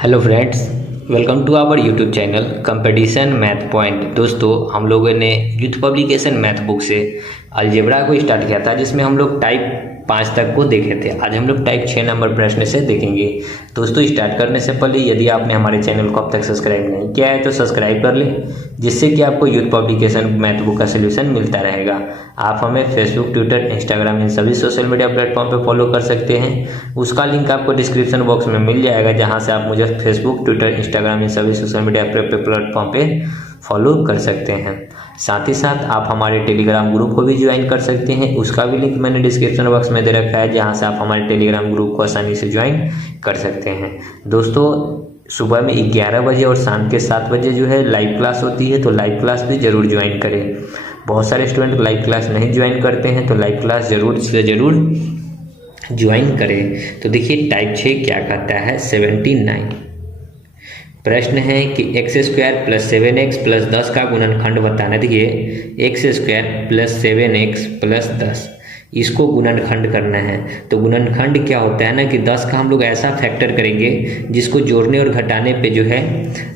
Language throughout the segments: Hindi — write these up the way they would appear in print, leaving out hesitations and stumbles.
Hello friends, welcome to our YouTube channel competition math point. दोस्तों, हम लोगों ने यूथ पब्लिकेशन मैथ बुक से अलजेब्रा को स्टार्ट किया था, जिसमें हम लोग टाइप 5 तक को देखे थे। आज हम लोग टाइप 6 नंबर प्रश्न से देखेंगे। दोस्तों, स्टार्ट करने से पहले यदि आपने हमारे चैनल को अब तक सब्सक्राइब नहीं किया है तो सब्सक्राइब कर लें, जिससे कि आपको यूथ पब्लिकेशन मैथ बुक का सोल्यूशन मिलता रहेगा। आप हमें फेसबुक, ट्विटर, इंस्टाग्राम इन सभी सोशल मीडिया प्लेटफॉर्म पर फॉलो कर सकते हैं। उसका लिंक आपको डिस्क्रिप्शन बॉक्स में मिल जाएगा, जहां से आप मुझे फेसबुक, ट्विटर, इंस्टाग्राम इन सभी सोशल मीडिया प्लेटफॉर्म पे फॉलो कर सकते हैं। साथ ही साथ आप हमारे टेलीग्राम ग्रुप को भी ज्वाइन कर सकते हैं। उसका भी लिंक मैंने डिस्क्रिप्शन बॉक्स में दे रखा है, जहां से आप हमारे टेलीग्राम ग्रुप को आसानी से ज्वाइन कर सकते हैं। दोस्तों, सुबह में 11 बजे और शाम के 7 बजे जो है लाइव क्लास होती है, तो लाइव क्लास भी ज़रूर ज्वाइन करें। बहुत सारे स्टूडेंट लाइव क्लास नहीं ज्वाइन करते हैं, तो लाइव क्लास ज़रूर से ज़रूर ज्वाइन करें। तो देखिए, टाइप 6 क्या कहता है। 79 प्रश्न है कि x square plus 7x plus 10 का गुणनखंड बताना। देखिए, x square plus 7x plus 10, इसको गुणनखंड करना है। तो गुणनखंड क्या होता है ना कि 10 का हम लोग ऐसा फैक्टर करेंगे जिसको जोड़ने और घटाने पे जो है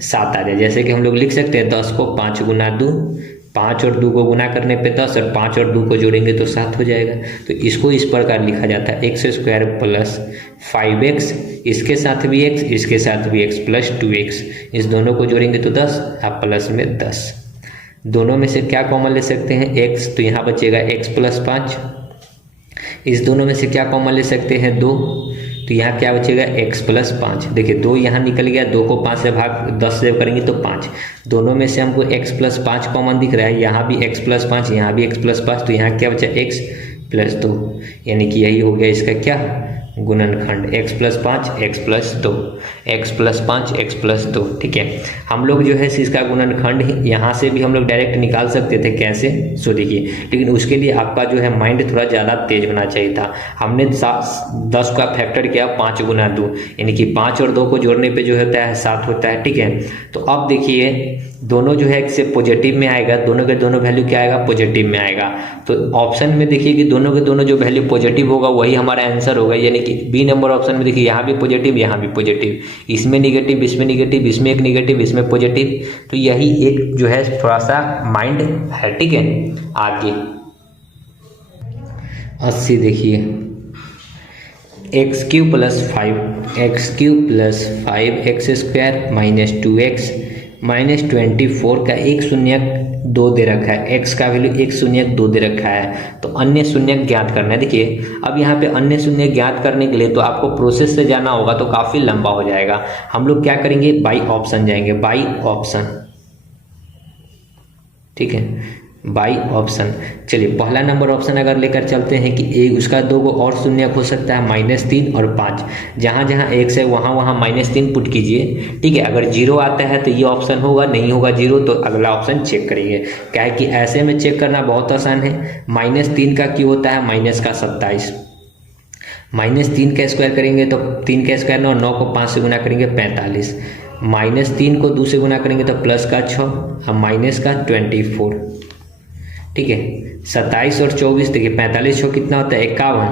7 आ जाए। जैसे कि हम लोग लिख सकते हैं 10 को 5 गुना 2, 5 और 2 को गुना करने पे 10, और 5 और 2 को जोड़ेंगे तो 7 हो जाएगा। तो इसको इस प्रकार लिखा जाता है, एक्स स्क्वायर प्लस 5x, इसके साथ भी x, इसके साथ भी x प्लस 2x, इस दोनों को जोड़ेंगे तो 10, आप प्लस में 10। दोनों में से क्या कॉमन ले सकते हैं, x, तो यहाँ बचेगा x प्लस 5। इस दोनों में से क्या कॉमन ले सकते हैं, 2, तो यहाँ क्या बचेगा, x प्लस 5। देखिए, 2 यहाँ निकल गया, 2 को 5 से भाग 10 से करेंगे तो 5। दोनों में से हमको x प्लस 5 कॉमन दिख रहा है, यहाँ भी x प्लस 5, यहाँ भी x प्लस 5, तो यहाँ क्या बचा, x प्लस 2, यानी कि यही हो गया इसका क्या, गुणनखंड। x plus 5 x plus 2, x plus 5 x plus 2। ठीक है, हम लोग जो है इसका गुणनखंड यहाँ से भी हम लोग डायरेक्ट निकाल सकते थे। कैसे, सो देखिए, लेकिन उसके लिए आपका जो है माइंड थोड़ा ज़्यादा तेज होना चाहिए था। हमने 10 का फैक्टर किया 5 गुना 2, यानी कि 5 और 2 को जोड़ने पे जो होता है 7 होता है। ठीक है, तो अब देखिए, दोनों जो है एक से पॉजिटिव में आएगा, दोनों के दोनों वैल्यू क्या आएगा, पॉजिटिव में आएगा। तो ऑप्शन में देखिए कि दोनों के दोनों जो वैल्यू पॉजिटिव होगा वही हमारा आंसर होगा, यानी कि बी नंबर ऑप्शन में देखिए, यहाँ भी पॉजिटिव, यहाँ भी पॉजिटिव, इसमें निगेटिव, इसमें निगेटिव, इसमें एक निगेटिव, इसमें पॉजिटिव। तो यही एक जो है थोड़ा सा माइंड है। ठीक है, आगे 80 देखिए, x Q plus 5x square minus 2x minus 24 का एक शून्य 2 दे रखा है, x का वैल्यू एक शून्य 2 दे रखा है। तो अन्य शून्य ज्ञात करना है। देखिए, अब यहाँ पे अन्य शून्य ज्ञात करने के लिए तो आपको प्रोसेस से जाना होगा, तो काफ़ी लंबा हो जाएगा। हम लोग क्या करेंगे, बाई ऑप्शन जाएंगे, बाई ऑप्शन। ठीक है, बाई ऑप्शन। चलिए, पहला नंबर ऑप्शन अगर लेकर चलते हैं कि एक उसका 2 को और शून्य हो सकता है, -3 और 5। जहाँ जहाँ x है वहाँ वहाँ -3 पुट कीजिए। ठीक है, अगर 0 आता है तो ये ऑप्शन होगा, नहीं होगा 0 तो अगला ऑप्शन चेक करिए। क्या है कि ऐसे में चेक करना बहुत आसान है। -3 का क्यों होता है, माइनस का 27, -3 का स्क्वायर करेंगे तो 3 का स्क्वायर 9, 9 को 5 से गुना करेंगे 45, -3 को 2 से गुना करेंगे तो प्लस का 6 और माइनस का 24। ठीक है, 27 और 24, देखिए 45 6 कितना होता है, 51,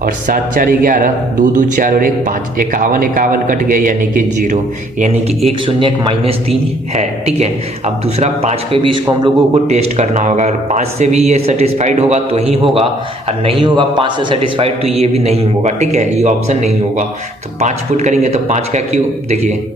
और 7 4 11, 2 2 4 और 1 5, 51 कट गया, यानी कि 0, यानी कि एक शून्य -3 है। ठीक है, अब दूसरा 5 पे भी इसको हम लोगों को टेस्ट करना होगा। अगर 5 से भी ये सेटिस्फाइड होगा तो ही होगा, और नहीं होगा 5 से सेटिस्फाइड तो ये भी नहीं होगा। ठीक है, ये ऑप्शन नहीं होगा। तो 5 पुट करेंगे तो 5 का क्यूब, देखिए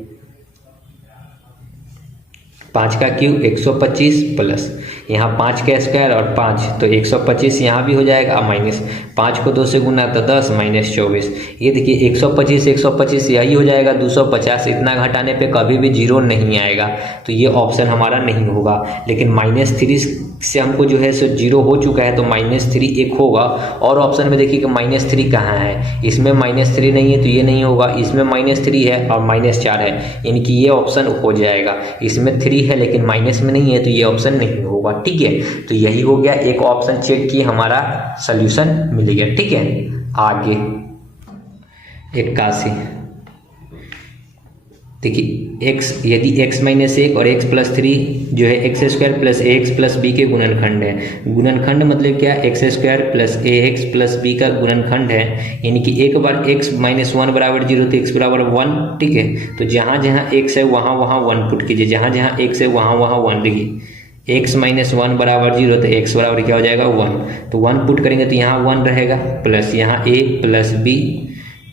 5 का क्यूब 125 प्लस यहाँ 5 का स्क्वायर और 5, तो 125 यहाँ भी हो जाएगा, माइनस 5 को 2 से गुना तो 10 माइनस 24। ये देखिए 125 यही हो जाएगा 250। इतना घटाने पे कभी भी 0 नहीं आएगा, तो ये ऑप्शन हमारा नहीं होगा। लेकिन -3 से हमको जो है सो 0 हो चुका है, तो -3 एक होगा। और ऑप्शन में देखिए कि -3 कहाँ है, इसमें -3 नहीं है तो ये नहीं होगा, इसमें -3 है और -4 है, यानी कि ये ऑप्शन हो जाएगा। इसमें 3 है लेकिन माइनस में नहीं है, तो ये ऑप्शन नहीं होगा। ठीक है, तो यही हो गया, एक ऑप्शन चेक किए, हमारा सोल्यूशन मिल गया। ठीक है, आगे 81 देखिए x, यदि x माइनस 1 और x प्लस 3 जो है एक्स स्क्वायर प्लस ए एक्स प्लस बी के गुणनखंड है। गुणनखंड मतलब क्या, एक्स स्क्वायर प्लस ए एक्स प्लस बी का गुणनखंड है, यानी कि एक बार x माइनस 1 बराबर 0 तो x बराबर 1, ठीक है। तो जहाँ जहाँ x है वहाँ वहाँ 1 पुट कीजिए, जहाँ जहाँ x है वहाँ वहाँ 1 लिखिए। x माइनस 1 बराबर 0 तो x बराबर क्या हो जाएगा 1, तो 1 पुट करेंगे तो यहाँ 1 रहेगा, प्लस यहाँ a प्लस b,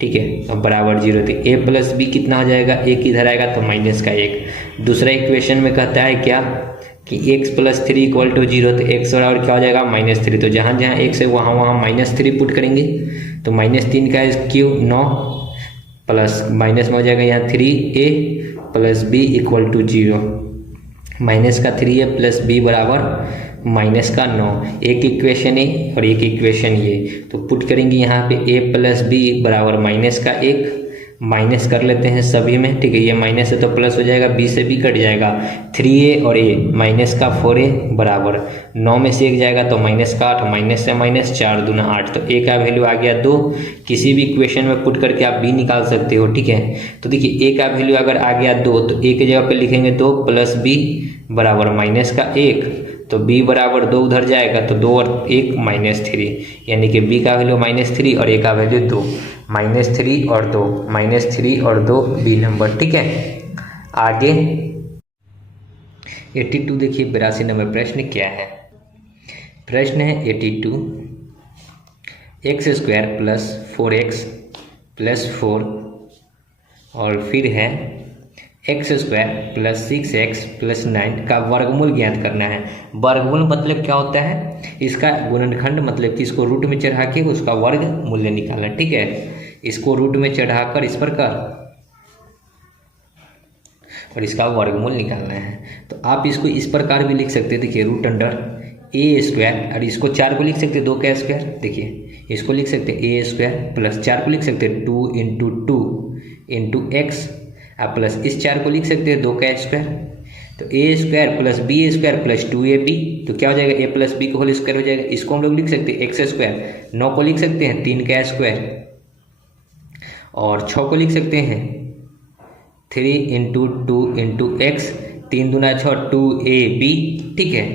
ठीक है, अब बराबर 0, तो a प्लस बी कितना हो जाएगा, एक इधर आएगा तो माइनस का 1। दूसरा इक्वेशन में कहता है क्या कि x प्लस 3 इक्वल टू 0, तो x बराबर क्या हो जाएगा -3, तो जहाँ जहाँ x है वहाँ वहाँ -3 पुट करेंगे, तो -3 का क्यूब 9 प्लस माइनस में हो जाएगा यहाँ 3a plus b equal to 0, minus का 3a प्लस b बराबर माइनस का 9। एक इक्वेशन ए और एक इक्वेशन ये, तो पुट करेंगे यहाँ पे a प्लस बी बराबर माइनस का 1, माइनस कर लेते हैं सभी में, ठीक है, ये माइनस है तो प्लस हो जाएगा, b से b कट जाएगा, 3a और a माइनस का 4a बराबर 9 में से 1 जाएगा तो माइनस का 8, माइनस से माइनस 4 दूना 8, तो a का वैल्यू आ गया 2। किसी भी इक्वेशन में पुट करके आप b निकाल सकते हो, ठीक है। तो देखिए a का वैल्यू अगर आ गया 2 तो a की जगह पे लिखेंगे 2 प्लस b बराबर माइनस का 1, तो b बराबर 2 उधर जाएगा तो 2 और 1 -3, यानी कि b का वैल्यू -3 और a का वैल्यू 2, -3 और 2, -3 और 2 b नंबर, ठीक है। आगे 82 देखिए 82 नंबर प्रश्न क्या है। प्रश्न है 82, x square plus 4x plus 4 और फिर है x square plus 6x plus 9 का वर्गमूल ज्ञात करना है। वर्गमूल मतलब क्या होता है, इसका गुणनखंड मतलब कि इसको रूट में चढ़ा के उसका वर्ग मूल्य निकालना, ठीक है। इसको रूट में चढ़ाकर इस प्रकार और इसका वर्गमूल निकालना है। तो आप इसको इस प्रकार भी लिख सकते हैं, देखिए रूट अंडर ए स्क्वायर, और इसको 4 को लिख सकते हैं 2 का स्क्वायर, देखिए इसको लिख सकते हैं ए स्क्वायर प्लस 4 को लिख सकते हैं 2 इंटू 2 इंटू एक्स, आप प्लस इस 4 को लिख सकते हैं 2 का स्क्वायर, तो a square plus B square plus 2ab, तो क्या हो जाएगा a प्लस बी का होल स्क्वायर हो जाएगा। इसको हम लोग लिख सकते हैं एक्स स्क्वायर, 9 को लिख सकते हैं 3 का स्क्वायर, और 6 को लिख सकते हैं 3 इंटू 2 इंटू एक्स, 3 दूना 6 2ab, ठीक है।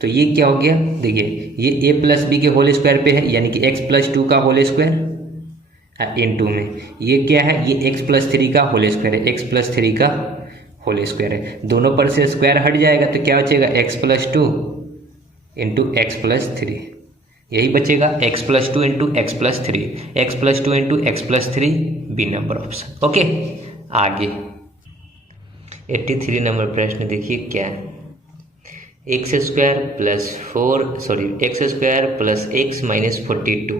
तो ये क्या हो गया, देखिए ये a प्लस बी के होल स्क्वायर पे है, यानी कि x प्लस 2 का होल स्क्वायर इंटू में ये क्या है, ये x प्लस 3 का होल स्क्वायर है, x प्लस 3 का होल स्क्वायर है। दोनों पर से स्क्वायर हट जाएगा तो क्या बचेगा, x plus 2 into x plus 3, यही बचेगा x plus 2 into x plus 3, x plus 2 into x plus 3, B number option, okay. आगे 83 नंबर प्रश्न देखिए क्या है, x square plus x minus 42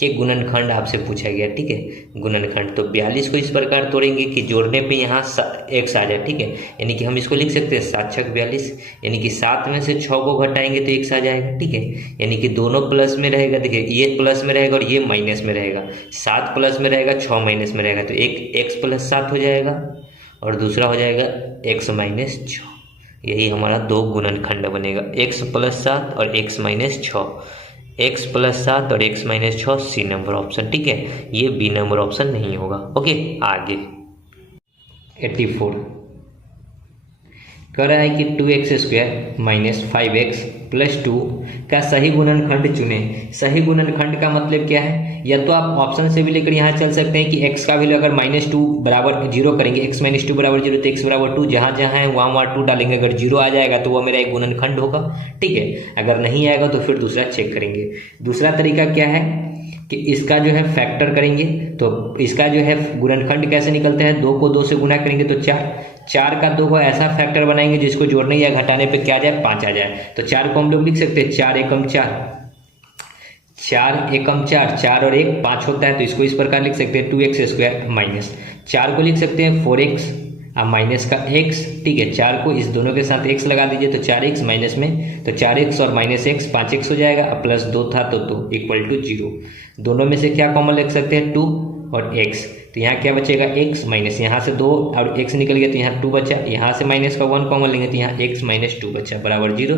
के गुणनखंड आपसे पूछा गया, ठीक है। गुणनखंड तो 42 को इस प्रकार तोड़ेंगे कि जोड़ने पे यहाँ x आ जाए, ठीक है, यानी कि हम इसको लिख सकते हैं 7 छक 42, यानी कि 7 में से 6 को घटाएंगे तो x आ जाएगा, ठीक है, यानी कि दोनों प्लस में रहेगा, देखिए ये प्लस में रहेगा और ये माइनस में रहेगा, 7 प्लस में रहेगा 6 माइनस में रहेगा, तो एक x प्लस 7 हो जाएगा और दूसरा हो जाएगा x माइनस 6, यही हमारा 2 गुणनखंड बनेगा, x प्लस 7 और x माइनस 6, x प्लस 7 और x minus 6, C number option, ठीक है, ये बी नंबर ऑप्शन नहीं होगा, ओके। आगे 84 कह रहा है कि 2x square minus 5x plus 2 का सही गुणनखंड चुने। सही गुणनखंड का मतलब क्या है, या तो आप ऑप्शन से भी लेकर यहाँ चल सकते हैं कि x का वैल्यू अगर -2 बराबर 0 करेंगे, x माइनस 2 बराबर 0 तो x बराबर 2, जहाँ जहाँ है वहाँ वहाँ 2 डालेंगे, अगर 0 आ जाएगा तो वो मेरा एक गुणनखंड होगा, ठीक है। अगर नहीं आएगा तो फिर दूसरा चेक करेंगे। दूसरा तरीका क्या है कि इसका जो है फैक्टर करेंगे, तो इसका जो है गुणनखंड कैसे निकलता है, 2 को 2 से गुना करेंगे तो 4 का 2 को ऐसा फैक्टर बनाएंगे जिसको जोड़ने या घटाने पे क्या आ जाए, 5 आ जाए, तो 4 को हम लोग लिख सकते हैं 4 एकम 4, 4 एकम 4, 4 और 1 5 होता है, तो इसको इस प्रकार लिख सकते हैं 2x स्क्वायर माइनस 4 को लिख सकते हैं 4x और माइनस का x, ठीक है। 4 को इस दोनों के साथ x लगा दीजिए तो 4x माइनस में तो 4x और माइनस x 5x हो जाएगा, प्लस 2 था तो 2 इक्वल टू 0, दोनों में से क्या कॉमन लिख सकते हैं 2 और x, तो यहाँ क्या बचेगा x माइनस, यहाँ से 2 और x निकल गया तो यहाँ 2 बचा, यहाँ से माइनस का 1 कॉमन लेंगे तो यहाँ x माइनस 2 बचा बराबर 0,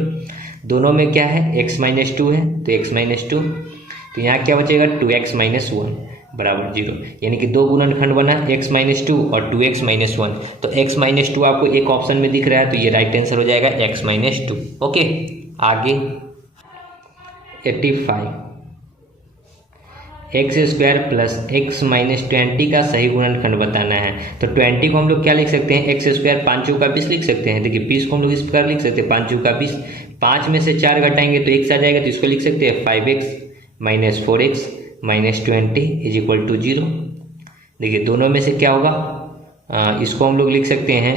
दोनों में क्या है x माइनस 2 है तो x माइनस 2, तो यहाँ क्या बचेगा 2x माइनस 1, बराबर 0, यानी कि दो गुणनखंड बना x माइनस टू और 2x माइनस वन। तो x माइनस टू आपको एक ऑप्शन में दिख रहा है, तो ये राइट आंसर हो जाएगा x माइनस टू। ओके, आगे 85, x square plus x minus 20 का सही गुणनखंड बताना है। तो 20 को हम लोग क्या लिख सकते हैं, एक्स स्क्वायर 5 चौका 20 लिख सकते हैं। देखिए 20 को हम लोग इस प्रकार लिख सकते हैं, 5 चौका 20, 5 में से 4 घटाएंगे तो x आ जाएगा, तो इसको लिख सकते हैं 5x minus 4x minus 20 is equal to 0। देखिए दोनों में से क्या होगा, इसको हम लोग लिख सकते हैं,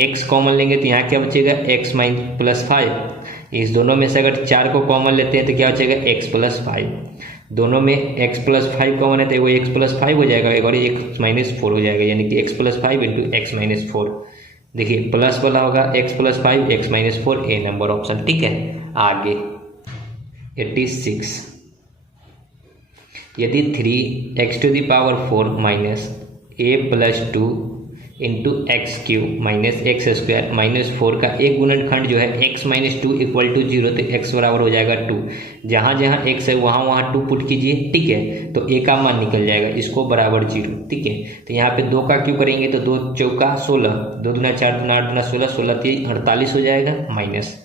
x कॉमन लेंगे तो यहाँ क्या बचेगा, x माइनस प्लस 5। इस दोनों में से अगर 4 को कॉमन लेते हैं तो क्या बचेगा, x प्लस 5। दोनों में x प्लस 5 कॉमन है तो वो x प्लस 5 हो जाएगा, एक और x माइनस 4 हो जाएगा, यानी कि x plus 5 into x minus 4। देखिए प्लस वाला होगा x plus 5 x minus 4, A number option. ठीक है, आगे 86, यदि 3x to the power 4 minus a plus 2 into x cube minus x square minus 4 का एक गुणनखंड जो है x माइनस 2 इक्वल टू 0, तो x बराबर हो जाएगा 2। जहाँ जहाँ x है वहाँ वहाँ 2 पुट कीजिए, ठीक है, तो a का मान निकल जाएगा, इसको बराबर 0। ठीक है, तो यहाँ पे 2 का क्यूब करेंगे तो 2 चौका 16, 2 दूना 4 दूना 8 दूना 16, 16 3 48 हो जाएगा, माइनस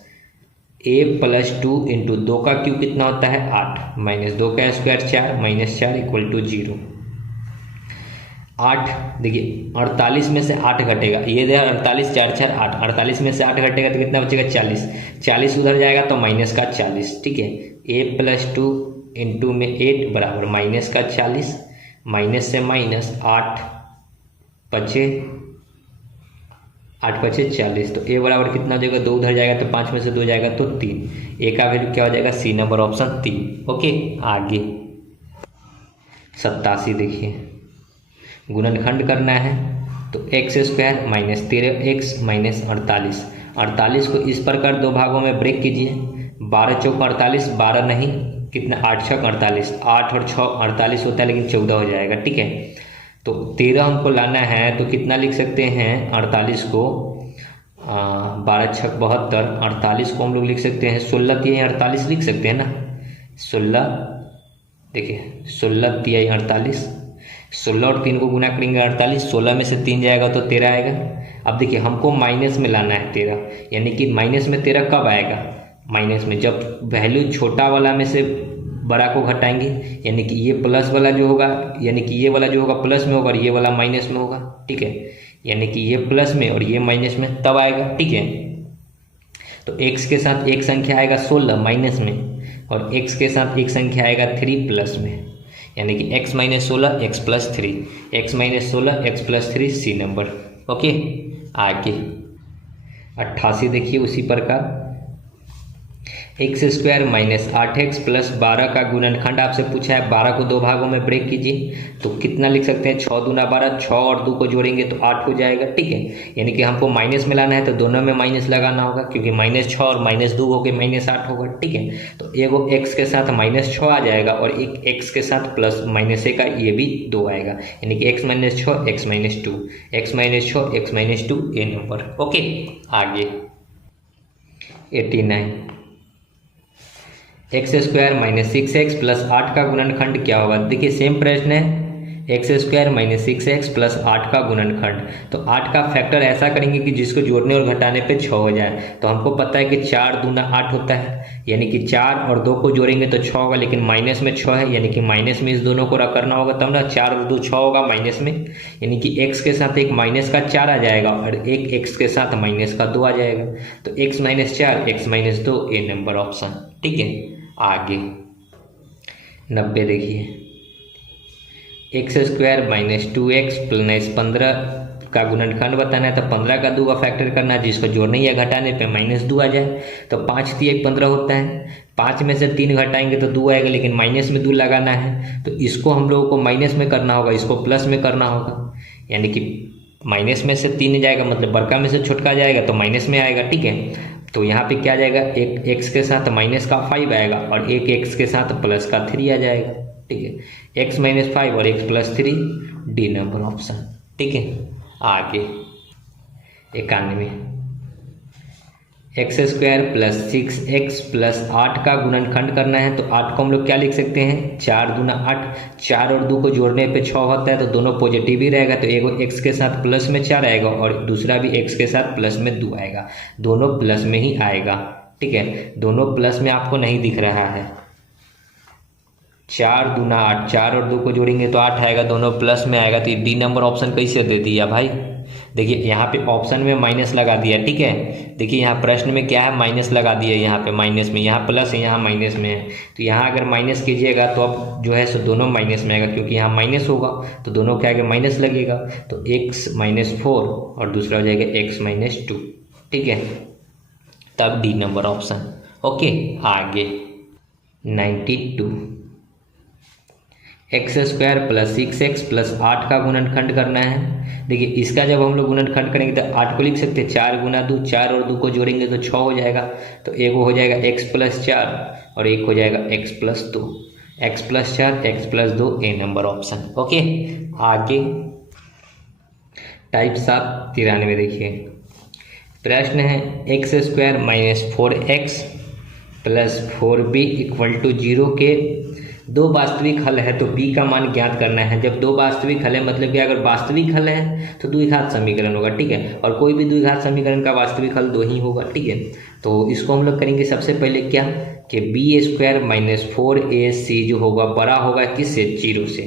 a प्लस 2 इंटू 2 का क्यूब कितना होता है 8, माइनस 2 का स्क्वायर 4 माइनस 4 इक्वल टू 0। 8, देखिए 48 में से 8 घटेगा, ये देखा 48 4 4 8, 48 में से 8 घटेगा तो कितना बचेगा 40, 40 उधर जाएगा तो माइनस का 40। ठीक है, a प्लस 2 इंटू में 8 बराबर माइनस का 40, माइनस से माइनस 8 पचे 40, तो a बराबर कितना हो जाएगा, 2 उधर जाएगा तो 5 में से 2 जाएगा तो 3, a का वैल्यू क्या हो जाएगा, सी नंबर ऑप्शन 3। ओके, आगे 87, देखिए गुणनखंड करना है तो x square minus 13x minus 48, 48 को इस प्रकार दो भागों में ब्रेक कीजिए, 12 चौक 48, 12 नहीं कितना 8 छक 48, 8 और 6 48 होता है लेकिन 14 हो जाएगा। ठीक है, तो 13 हमको लाना है तो कितना लिख सकते हैं, 48 को 12 छक 72, 48 को हम लोग लिख सकते हैं 16 तिहाई 48 लिख सकते हैं ना, 16, देखिए 16 तिहाई 48, 16 और 3 को गुना करेंगे 48, 16 में से 3 जाएगा तो 13 आएगा। अब देखिए हमको माइनस में लाना है 13, यानी कि माइनस में 13 कब आएगा, माइनस में जब वैल्यू छोटा वाला में से बड़ा को घटाएंगे, यानी कि ये प्लस वाला जो होगा, यानी कि ये वाला जो होगा प्लस में होगा और ये वाला माइनस में होगा। ठीक है, यानी कि ये प्लस में और ये माइनस में तब आएगा। ठीक है, तो x के साथ एक संख्या आएगा 16 माइनस में, और x के साथ एक संख्या आएगा 3 प्लस में, यानी कि x minus 16 x plus 3, x minus 16 x plus 3, C number. Okay, आगे 88, देखिए उसी प्रकार x square minus 8x plus 12 का गुणनखंड आपसे पूछा है, 12 को दो भागों में ब्रेक कीजिए तो कितना लिख सकते हैं, 6 दूना 12, 6 और 2 को जोड़ेंगे तो 8 हो जाएगा। ठीक है, यानी कि हमको माइनस में लाना है तो दोनों में माइनस लगाना होगा, क्योंकि माइनस 6 और माइनस 2 हो गए माइनस 8 होगा। ठीक है, तो एगो एक्स के साथ माइनस 6 आ जाएगा और एक एक्स के साथ प्लस माइनस का ये भी 2 आएगा, यानी कि x minus 6 x minus 2, x minus 6 x minus 2, A number. Okay, आगे 89, x square minus 6x plus 8 का गुणनखंड क्या होगा। देखिए सेम प्रश्न है, x square minus 6x plus 8 का गुणनखंड, तो 8 का फैक्टर ऐसा करेंगे कि जिसको जोड़ने और घटाने पे 6 हो जाए। तो हमको पता है कि 4 दूना 8 होता है, यानी कि 4 और 2 को जोड़ेंगे तो 6 होगा, लेकिन माइनस में 6 है, यानी कि माइनस में इस दोनों को करना होगा तब ना, 4 और 2 6 होगा माइनस में, यानी कि x के साथ एक माइनस का 4 आ जाएगा और एक x के साथ माइनस का 2 आ जाएगा, तो x minus 4 x minus 2, A number option. ठीक है, आगे 90, देखिए x square minus 2x plus 15 का गुणनखंड बताना है, तो 15 का 2 का फैक्टर करना है, जिसको जोड़ने या घटाने पे माइनस 2 आ जाए, तो 5 तिहाई 15 होता है, 5 में से 3 घटाएंगे तो 2 आएगा, लेकिन माइनस में 2 लगाना है, तो इसको हम लोगों को माइनस में करना होगा, इसको प्लस में करना होगा, यानी कि माइनस में से 3 जाएगा, मतलब बड़का में से छोटका जाएगा तो माइनस में आएगा। ठीक है, तो यहाँ पे क्या जाएगा, एक x के साथ माइनस का 5 आएगा और एक x के साथ प्लस का 3 आ जाएगा। ठीक है, x माइनस 5 और x plus 3, D number option. ठीक है, आगे 91, x square plus 6x plus 8 का गुणनखंड करना है। तो 8 को हम लोग क्या लिख सकते हैं, 4 दूना 8, 4 और 2 को जोड़ने पे 6 होता है, तो दोनों पॉजिटिव ही रहेगा। तो एक x के साथ प्लस में 4 आएगा और दूसरा भी x के साथ प्लस में 2 आएगा, दोनों प्लस में ही आएगा। ठीक है, दोनों प्लस में आपको नहीं दिख रहा है। 4 दूना 8, 4 और 2 को जोड़ेंगे तो 8 आएगा, दोनों प्लस में आएगा। तो डी नंबर ऑप्शन कैसे दे दिया भाई, देखिए यहाँ पे ऑप्शन में माइनस लगा दिया। ठीक है, देखिए यहाँ प्रश्न में क्या है, माइनस लगा दिया, यहाँ पे माइनस में, यहाँ प्लस है, यहाँ माइनस में है। तो यहाँ अगर माइनस कीजिएगा तो अब जो है सो दोनों माइनस में आएगा, क्योंकि यहाँ माइनस होगा तो दोनों क्या आगे माइनस लगेगा। तो x-4 और दूसरा हो जाएगा x-2। ठीक है, तब डी नंबर ऑप्शन। ओके, आगे 92, x square plus 6x plus 8 का गुणनखंड करना है। देखिए इसका जब हम लोग गुणनखंड करेंगे तो 8 को लिख सकते हैं 4 गुना 2, 4 और 2 को जोड़ेंगे तो 6 हो जाएगा। तो एक हो जाएगा x प्लस 4 और एक हो जाएगा x plus 2, x plus 4 x plus 2, A number option. Okay, आगे टाइप 7 93 देखिए, प्रश्न है x square minus 4x plus 4b equal to 0 के दो वास्तविक हल है, तो b का मान ज्ञात करना है। जब दो वास्तविक हल है मतलब कि अगर वास्तविक हल है तो द्विघात समीकरण होगा। ठीक है, और कोई भी द्विघात समीकरण का वास्तविक हल 2 ही होगा। ठीक है, तो इसको हम लोग करेंगे सबसे पहले क्या कि बी स्क्वायर माइनस 4ac जो होगा बड़ा होगा किससे, 0 से।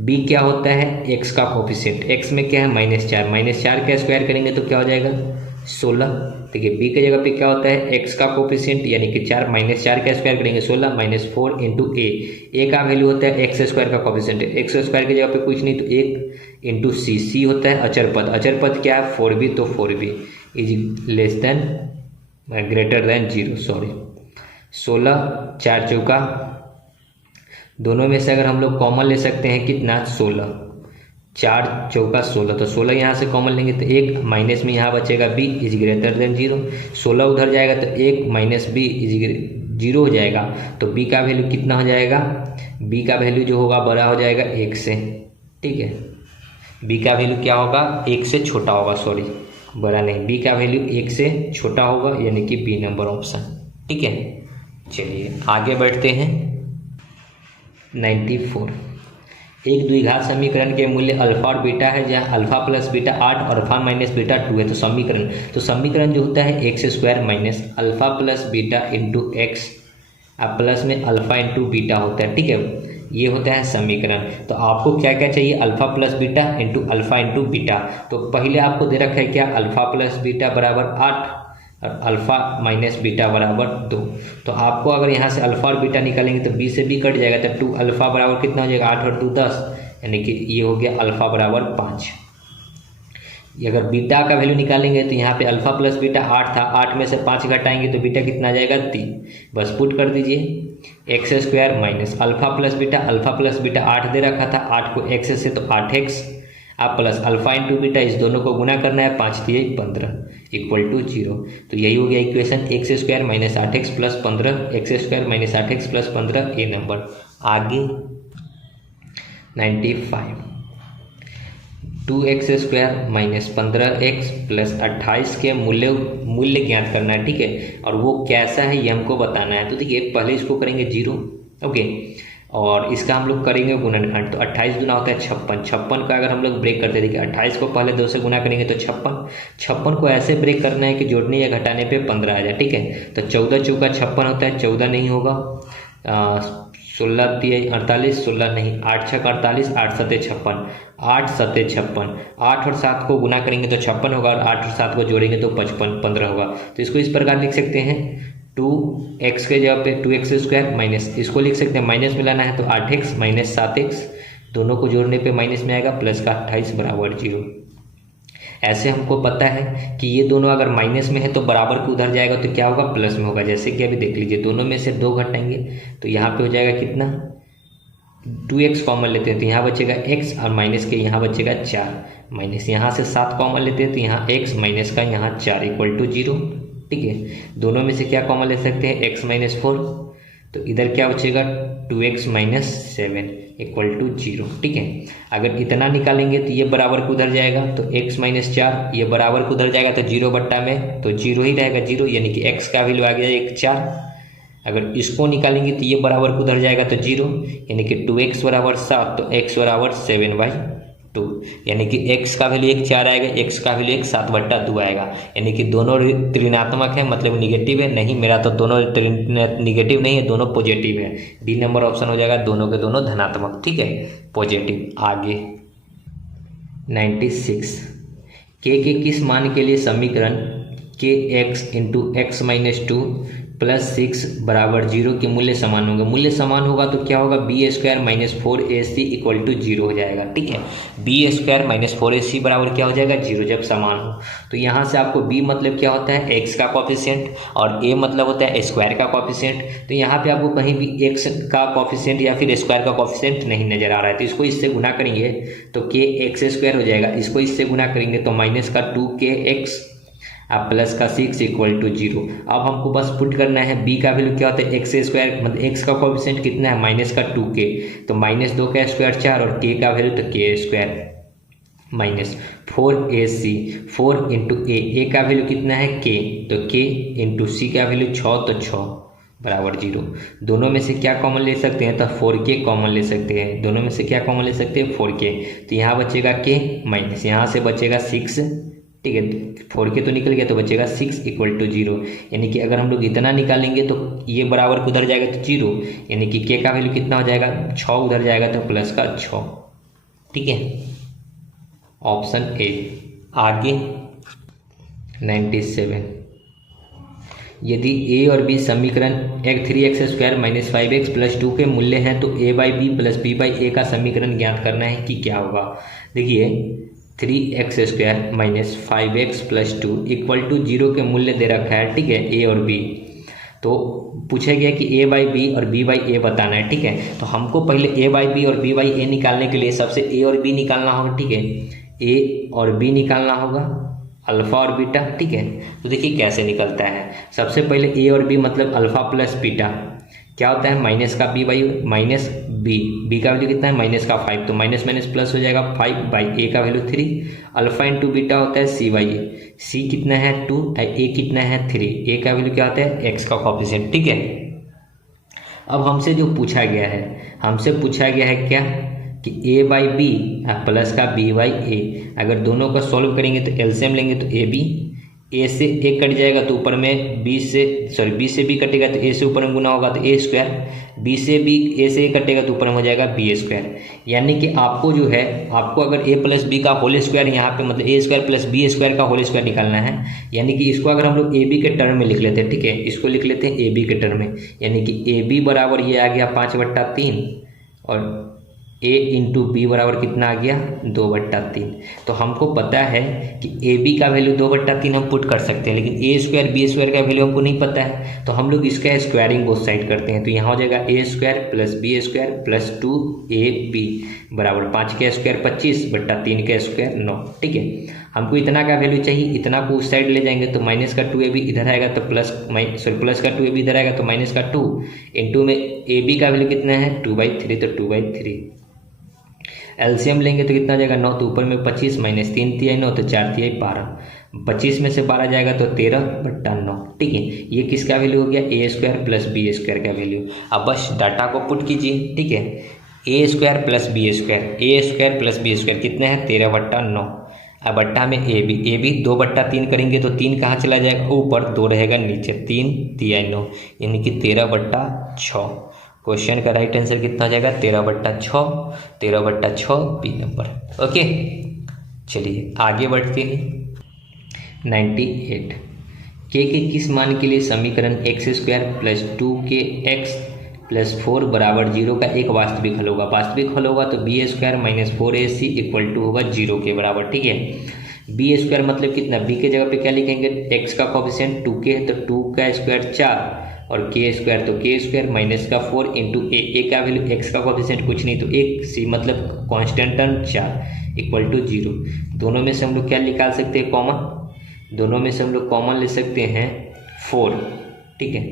b क्या होता है, x का कोफिशिएंट, x में क्या है -4, -4 का स्क्वायर करेंगे तो क्या हो जाएगा 16। देखिए b की जगह पे क्या होता है, x का कोफिशिएंट यानी कि 4, -4 का स्क्वायर करेंगे 16, -4 इंटू a का वैल्यू होता है x स्क्वायर का कोफिशिएंट, x स्क्वायर की जगह पे कुछ नहीं तो 1 इंटू c होता है अचर पद, अचर पद क्या है 4b, तो 4b is less then greater than 0, sorry 16, 4 चौका, दोनों में से अगर हम लोग कॉमन ले सकते हैं कितना 16, 4 चौका 16, तो 16 यहाँ से कॉमन लेंगे तो 1 माइनस में यहाँ बचेगा b इज ग्रेटर देन 0, 16 उधर जाएगा तो 1 माइनस b इज 0 हो जाएगा। तो b का वैल्यू कितना हो जाएगा, b का वैल्यू जो होगा बड़ा हो जाएगा 1 से। ठीक है, b का वैल्यू क्या होगा, 1 से छोटा होगा, सॉरी बड़ा नहीं, b का वैल्यू 1 से छोटा होगा यानी कि b नंबर ऑप्शन। ठीक है, चलिए आगे बढ़ते हैं। 94, एक द्विघात समीकरण के मूल्य अल्फा और बीटा है, जहाँ अल्फा प्लस बीटा 8 और अल्फा माइनस बीटा 2 है। तो समीकरण जो होता है x square minus alpha plus beta into x plus में अल्फा इंटू बीटा होता है। ठीक है, ये होता है समीकरण। तो आपको क्या क्या चाहिए, alpha plus beta into alpha into beta. तो पहले आपको दे रखा है क्या, अल्फा प्लस बीटा बराबर 8 और अल्फा माइनस बीटा बराबर 2। तो आपको अगर यहाँ से अल्फा और बीटा निकालेंगे तो b से b कट जाएगा, तो 2 अल्फा बराबर कितना हो जाएगा 8 और 2 10, यानी कि ये हो गया अल्फा बराबर 5। अगर बीटा का वैल्यू निकालेंगे तो यहाँ पे अल्फा प्लस बीटा 8 था, 8 में से 5 घटाएंगे तो बीटा कितना आ जाएगा 3, बस पुट कर दीजिए। X square minus alpha plus beta 8 दे रखा था, 8 को x से तो 8x आप प्लस अल्फा इंटू बीटा, इस दोनों को गुना करना है, 5 3 15 इक्वल टू 0। तो यही हो गया equation, x square minus 8x plus 15, x square minus 8x plus 15, ए नंबर। आगे 95, 2x square minus 15x plus 28 के मूल्य ज्ञात करना है। ठीक है, और वो कैसा है ये हमको बताना है। तो देखिए पहले इसको करेंगे 0, ओके, और इसका हम लोग करेंगे गुणनखंड। तो 28 गुना होता है 56, 56 का अगर हम लोग ब्रेक करते देखिए 28 को पहले 2 से गुना करेंगे तो 56 को ऐसे ब्रेक करना है कि जोड़ने या घटाने पे 15 आ जाए। ठीक है, तो 14 चौका 56 होता है, 14 नहीं होगा, 16 3 48, 16 नहीं, 8 6 48, 8 7 56, 8 7 56, 8 और 7 को गुना करेंगे तो 56 होगा और 8 और 7 को जोड़ेंगे तो 55 15 होगा। तो इसको इस प्रकार लिख सकते हैं, 2x के जगह पे 2x स्क्वायर माइनस, इसको लिख सकते हैं माइनस में लाना है तो 8x माइनस 7x, दोनों को जोड़ने पे माइनस में आएगा, प्लस का 28 बराबर 0। ऐसे हमको पता है कि ये दोनों अगर माइनस में है तो बराबर के उधर जाएगा तो क्या होगा, प्लस में होगा। जैसे कि अभी देख लीजिए, दोनों में से 2 घटाएंगे तो यहाँ पे हो जाएगा कितना, 2x कॉमन लेते हैं तो यहाँ बचेगा x और माइनस के यहाँ बचेगा 4, माइनस यहाँ से 7 कॉमन लेते हैं तो यहाँ x माइनस का यहाँ 4 इक्वल टू 0। ठीक है, दोनों में से क्या कॉमन ले सकते हैं, x माइनस 4, तो इधर क्या बचेगा 2x माइनस 7 इक्वल टू 0। ठीक है, अगर इतना निकालेंगे तो ये बराबर को उधर जाएगा, तो x माइनस 4 ये बराबर को उधर जाएगा, तो 0 बट्टा में तो 0 ही रहेगा, 0 यानी कि x का वैल्यू आ गया 1 4। अगर इसको निकालेंगे तो ये बराबर को उधर जाएगा, तो 0 यानी कि 2x बराबर 7, तो x बराबर 7/2 यानी कि x का वैल्यू 1 4 आएगा, x का वैल्यू 1 7/2 आएगा, यानी कि दोनों ऋणात्मक है, मतलब निगेटिव है। नहीं, मेरा तो दोनों निगेटिव नहीं है, दोनों पॉजिटिव है। डी नंबर ऑप्शन हो जाएगा, दोनों के दोनों धनात्मक। ठीक है, पॉजिटिव। आगे 96, के किस मान के लिए समीकरण के x into x minus 2 plus 6 बराबर 0 के मूल्य समान होंगे। मूल्य समान होगा तो क्या होगा, B square minus 4ac equal to 0 हो जाएगा। ठीक है, बी स्क्वायर माइनस 4ac बराबर क्या हो जाएगा, 0 जब समान हो। तो यहाँ से आपको b मतलब क्या होता है, x का कॉफिशिएंट, और a मतलब होता है स्क्वायर का कॉफिशिएंट। तो यहाँ पे आपको कहीं भी x का कॉफिशिएंट या फिर स्क्वायर का कॉफिशिएंट नहीं नजर आ रहा है, तो इसको इससे गुना करेंगे तो k x स्क्वायर हो जाएगा। इसको इससे गुना करेंगे तो माइनस का 2kx अब प्लस का 6 इक्वल टू 0। अब हमको बस पुट करना है b का वैल्यू क्या होता है, एक्स स्क्वायर, मतलब x का कोएफिशिएंट कितना है, माइनस का 2k, तो माइनस 2 का स्क्वायर 4, और k का वैल्यू तो k square minus 4ac, 4 into a का वैल्यू कितना है k, तो k इंटू c का वैल्यू 6, तो 6 बराबर 0। दोनों में से क्या कॉमन ले सकते हैं, तो 4k कॉमन ले सकते हैं। दोनों में से क्या कॉमन ले सकते हैं, 4k। तो यहाँ बचेगा k माइनस यहाँ से बचेगा 6। ठीक है, 4k तो निकल गया, तो बचेगा 6 इक्वल टू 0। यानी कि अगर हम लोग इतना निकालेंगे तो ये बराबर उधर जाएगा तो 0, यानी कि k का वैल्यू कितना हो जाएगा, 6 उधर जाएगा तो प्लस का 6। ठीक है, ऑप्शन ए। आगे 97, यदि a और b समीकरण 3x square minus 5x plus 2 के मूल्य हैं तो a/b प्लस b/a का समीकरण ज्ञात करना है कि क्या होगा। देखिए 3x square minus 5x plus 2 equal to 0 के मूल्य दे रखा है। ठीक है, a और b, तो पूछा गया कि a/b और b/a बताना है। ठीक है, तो हमको पहले a/b और b/a निकालने के लिए सबसे a और b निकालना होगा। ठीक है, a और b निकालना होगा, अल्फा और बीटा। ठीक है, तो देखिए कैसे निकलता है। सबसे पहले a और b मतलब अल्फा प्लस बीटा क्या होता है, माइनस का माइनस b का वैल्यू कितना है, माइनस का 5, तो माइनस माइनस प्लस हो जाएगा 5/a का वैल्यू 3। अल्फा इंटू बीटा होता है c/a, c कितना है 2, a कितना है 3, a का वैल्यू क्या होता है, x का कॉफिशिएंट। ठीक है, अब हमसे जो पूछा गया है, हमसे पूछा गया है क्या कि a/b प्लस का b/a, अगर दोनों का सॉल्व करेंगे तो एलसीएम लेंगे तो a से a कट जाएगा तो ऊपर में b से b कटेगा तो a से ऊपर में गुना होगा तो a स्क्वायर, b से a कटेगा तो ऊपर में हो जाएगा b स्क्वायर। यानी कि आपको जो है, आपको अगर a प्लस बी का होल स्क्वायर यहाँ पे मतलब a square plus b square का होल स्क्वायर निकालना है। यानी कि इसको अगर हम लोग a b के टर्म में लिख लेते हैं, ठीक है, इसको लिख लेते हैं a b के टर्म में, यानी कि a b बराबर ये आ गया 5/3 और a इंटू बी बराबर कितना आ गया 2/3। तो हमको पता है कि ए बी का वैल्यू 2/3 हम पुट कर सकते हैं, लेकिन a स्क्वायर बी स्क्वायर का वैल्यू हमको नहीं पता है, तो हम लोग इसका स्क्वायरिंग बोथ साइड करते हैं। तो यहाँ हो जाएगा a square plus B square plus 2ab बराबर 5 का स्क्वायर 25/3 का स्क्वायर 9। ठीक है, हमको इतना का वैल्यू चाहिए, इतना को उस साइड ले जाएंगे तो माइनस का 2ab इधर आएगा तो प्लस का 2ab इधर आएगा तो माइनस का 2 इंटू में ab का वैल्यू कितना है 2/3, तो 2/3 एलसीएम लेंगे तो कितना जाएगा 9, तो ऊपर में 25 माइनस 3 तिहाई 9 तो 4 तिहाई 12, 25 में से 12 जाएगा तो 13/9। ठीक है, ये किसका वैल्यू हो गया a square plus B square का वैल्यू। अब बस डाटा को पुट कीजिए। ठीक है, a square plus B square कितना है 13/9, अब बट्टा में ए बी 2/3 करेंगे तो 3 कहाँ चला जाएगा ऊपर, 2 रहेगा नीचे, 3 तिहाई 9 यानी कि 13/6। क्वेश्चन का राइट आंसर कितना हो जाएगा 13/6 बी नंबर। ओके, चलिए आगे बढ़ते हैं। 98, के किस मान के लिए समीकरण x square plus 2kx plus 4 बराबर 0 का एक वास्तविक हल होगा। वास्तविक हल होगा तो B square minus 4ac equal to होगा 0 के बराबर। ठीक है, बी स्क्वायर मतलब कितना, बी के जगह पे क्या लिखेंगे, x का कॉफिशिएंट 2k है तो 2 का स्क्वायर 4 और k स्क्वायर तो k स्क्वायर माइनस का 4 इंटू ए का वैल्यू x का कोएफिशिएंट कुछ नहीं तो 1, c मतलब कांस्टेंट टर्म 4 इक्वल टू 0। दोनों में से हम लोग क्या निकाल सकते हैं कॉमन, दोनों में से हम लोग कॉमन ले सकते हैं 4। ठीक है,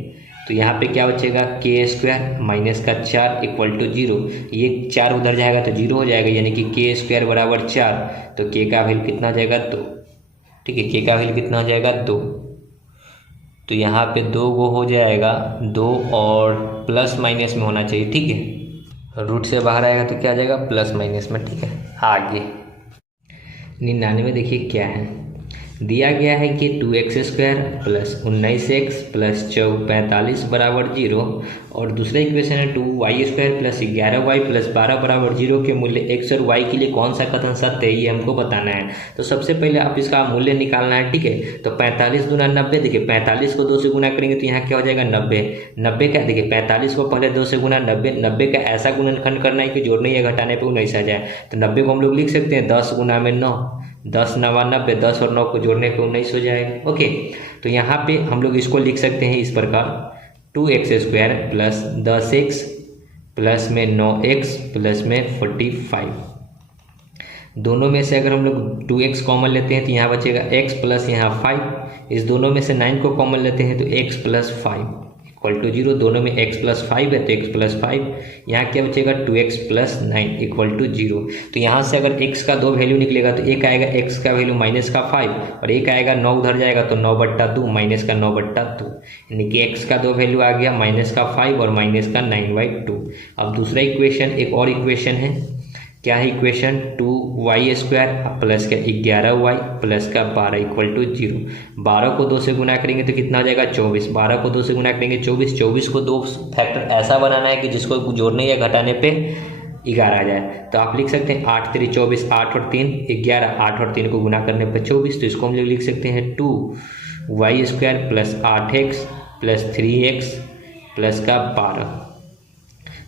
तो यहाँ पे क्या बचेगा के स्क्वायर माइनस का 4 इक्वल टू 0। ये 4 उधर जाएगा तो 0 हो जाएगा, यानी कि के स्क्वायर बराबर 4। तो के का वैल्यू कितना हो जाएगा 2। ठीक है, के का वैल्यू कितना हो जाएगा 2। तो यहाँ पे 2 गो हो जाएगा 2 और प्लस माइनस में होना चाहिए। ठीक है, रूट से बाहर आएगा तो क्या आ जाएगा प्लस माइनस में। ठीक है, आगे 99 देखिए क्या है, दिया गया है कि 2x square plus 19x plus 45 बराबर 0 और दूसरा इक्वेशन है 2y square plus 11y plus 12 बराबर 0 के मूल्य x और y के लिए कौन सा कथन सत्य है, ये हमको बताना है। तो सबसे पहले आप इसका मूल्य निकालना है। ठीक है, तो 45 गुना 90, देखिए 45 को 2 से गुना करेंगे तो यहाँ क्या हो जाएगा 90। 90 का देखिए 45 को पहले 2 से गुना 90 का ऐसा गुणनखंड करना है कि जोड़ने या घटाने पर 19 आ जाए। तो 90 को हम लोग लिख सकते हैं 10 गुना में 9, 10 9 90, 10 और 9 को जोड़ने पे 19 हो जाएगा। ओके, तो यहाँ पे हम लोग इसको लिख सकते हैं इस प्रकार 2x square plus 10x plus में 9x प्लस में 45। दोनों में से अगर हम लोग 2x कॉमन लेते हैं तो यहाँ बचेगा x प्लस यहाँ 5। इस दोनों में से 9 को कॉमन लेते हैं तो x प्लस 5 इक्वल टू 0। दोनों में x प्लस 5 है तो x प्लस 5, यहाँ क्या बचेगा 2x प्लस 9 इक्वल टू 0। तो यहाँ से अगर x का 2 वैल्यू निकलेगा तो एक आएगा x का वैल्यू माइनस का 5 और एक आएगा 9 उधर जाएगा तो 9/2 माइनस का 9/2, यानी कि x का 2 वैल्यू आ गया माइनस का 5 और माइनस का 9/2। अब दूसरा इक्वेशन, एक और इक्वेशन है, क्या है इक्वेशन 2y स्क्वायर प्लस का 11y प्लस का 12 इक्वल टू 0। 12 को 2 से गुना करेंगे तो कितना हो जाएगा 24। 12 को 2 से गुना करेंगे 24। 24 को 2 फैक्टर ऐसा बनाना है कि जिसको जोड़ने या घटाने पे 11 आ जाए। तो आप लिख सकते हैं 8 3 24, 8 और 3 11, 8 और 3 को गुना करने पर 24। तो इसको हम लोग लिख सकते हैं 2y square plus 8x plus 3x plus का 12।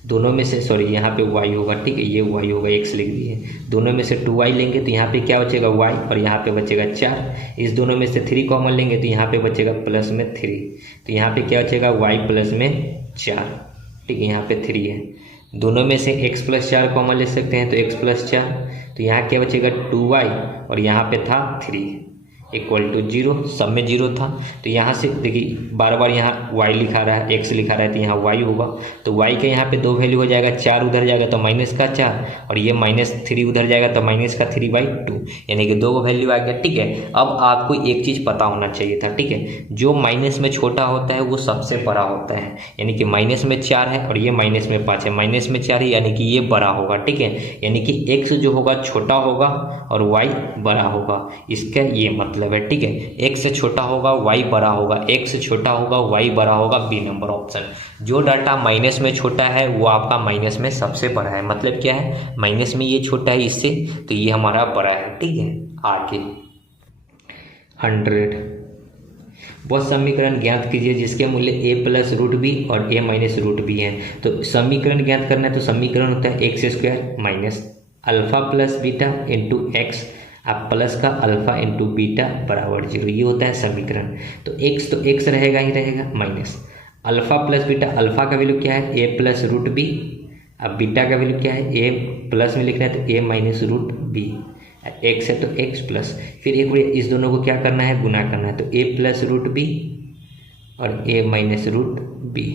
दोनों में से सॉरी यहाँ पे y होगा। ठीक है, ये y होगा, x लिख दिए। दोनों में से 2y लेंगे तो यहाँ पे क्या बचेगा y और यहाँ पे बचेगा 4। इस दोनों में से 3 कॉमन लेंगे तो यहाँ पे बचेगा प्लस में 3। तो यहाँ पे क्या बचेगा y प्लस में 4। ठीक है, यहाँ पे 3 है। दोनों में से x प्लस 4 कॉमन ले सकते हैं तो x प्लस 4। तो यहाँ क्या बचेगा 2y और यहाँ पे था 3 इक्वल टू 0। सब में 0 था तो यहाँ से देखिए बार बार यहाँ y लिखा रहा है, x लिखा रहा है तो यहाँ y होगा। तो y के यहाँ पे 2 वैल्यू हो जाएगा, 4 उधर जाएगा तो माइनस का 4 और ये माइनस 3 उधर जाएगा तो माइनस का 3/2, यानी कि 2 वैल्यू आ गया। ठीक है, अब आपको एक चीज़ पता होना चाहिए था। ठीक है, जो माइनस में छोटा होता है वो सबसे बड़ा होता है, यानी कि माइनस में 4 है और ये माइनस में 5 है, माइनस में 4 है यानी कि ये बड़ा होगा। ठीक है, यानी कि x जो होगा छोटा होगा और y बड़ा होगा, इसका ये मतलब है। ठीक है, x से छोटा होगा y बड़ा होगा, x से छोटा होगा y बड़ा होगा, बी नंबर ऑप्शन। जो डाटा माइनस में छोटा है वो आपका माइनस में सबसे बड़ा है। मतलब क्या है, माइनस में ये छोटा है इससे तो ये हमारा बड़ा है। ठीक है, आगे 100 वह समीकरण ज्ञात कीजिए जिसके मूल्य a प्लस रूट बी और a माइनस रूट बी है। तो समीकरण ज्ञात करना है तो समीकरण होता है x square minus alpha plus beta into x आप प्लस का अल्फा इंटू बीटा बराबर 0, ये होता है समीकरण। तो x रहेगा ही रहेगा minus alpha plus beta, alpha का वैल्यू क्या है a प्लस रूट बी, अब बीटा का वैल्यू क्या है a प्लस में लिखना है तो a minus root B, x है तो x प्लस, फिर एक बार इस दोनों को क्या करना है गुना करना है तो a प्लस रूट बी और a माइनस रूट बी,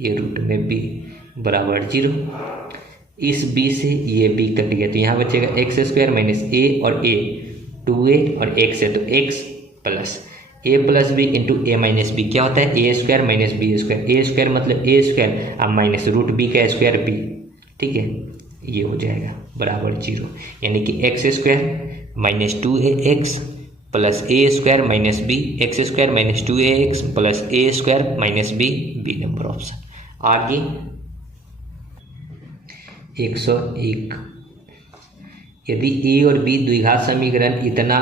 ये रूट में b बराबर 0। इस b से ये b कट गया तो यहाँ बचेगा एक्स स्क्वायर माइनस a और a 2a और x है तो x plus a plus B into A minus B, क्या होता है a square minus B square, a square मतलब a स्क्वायर अब माइनस रूट b का स्क्वायर b। ठीक है, ये हो जाएगा बराबर 0, यानी कि x square minus 2ax plus a square minus B, x square minus 2ax plus a square minus B, B number option. आगे 101 यदि a और b द्विघात समीकरण इतना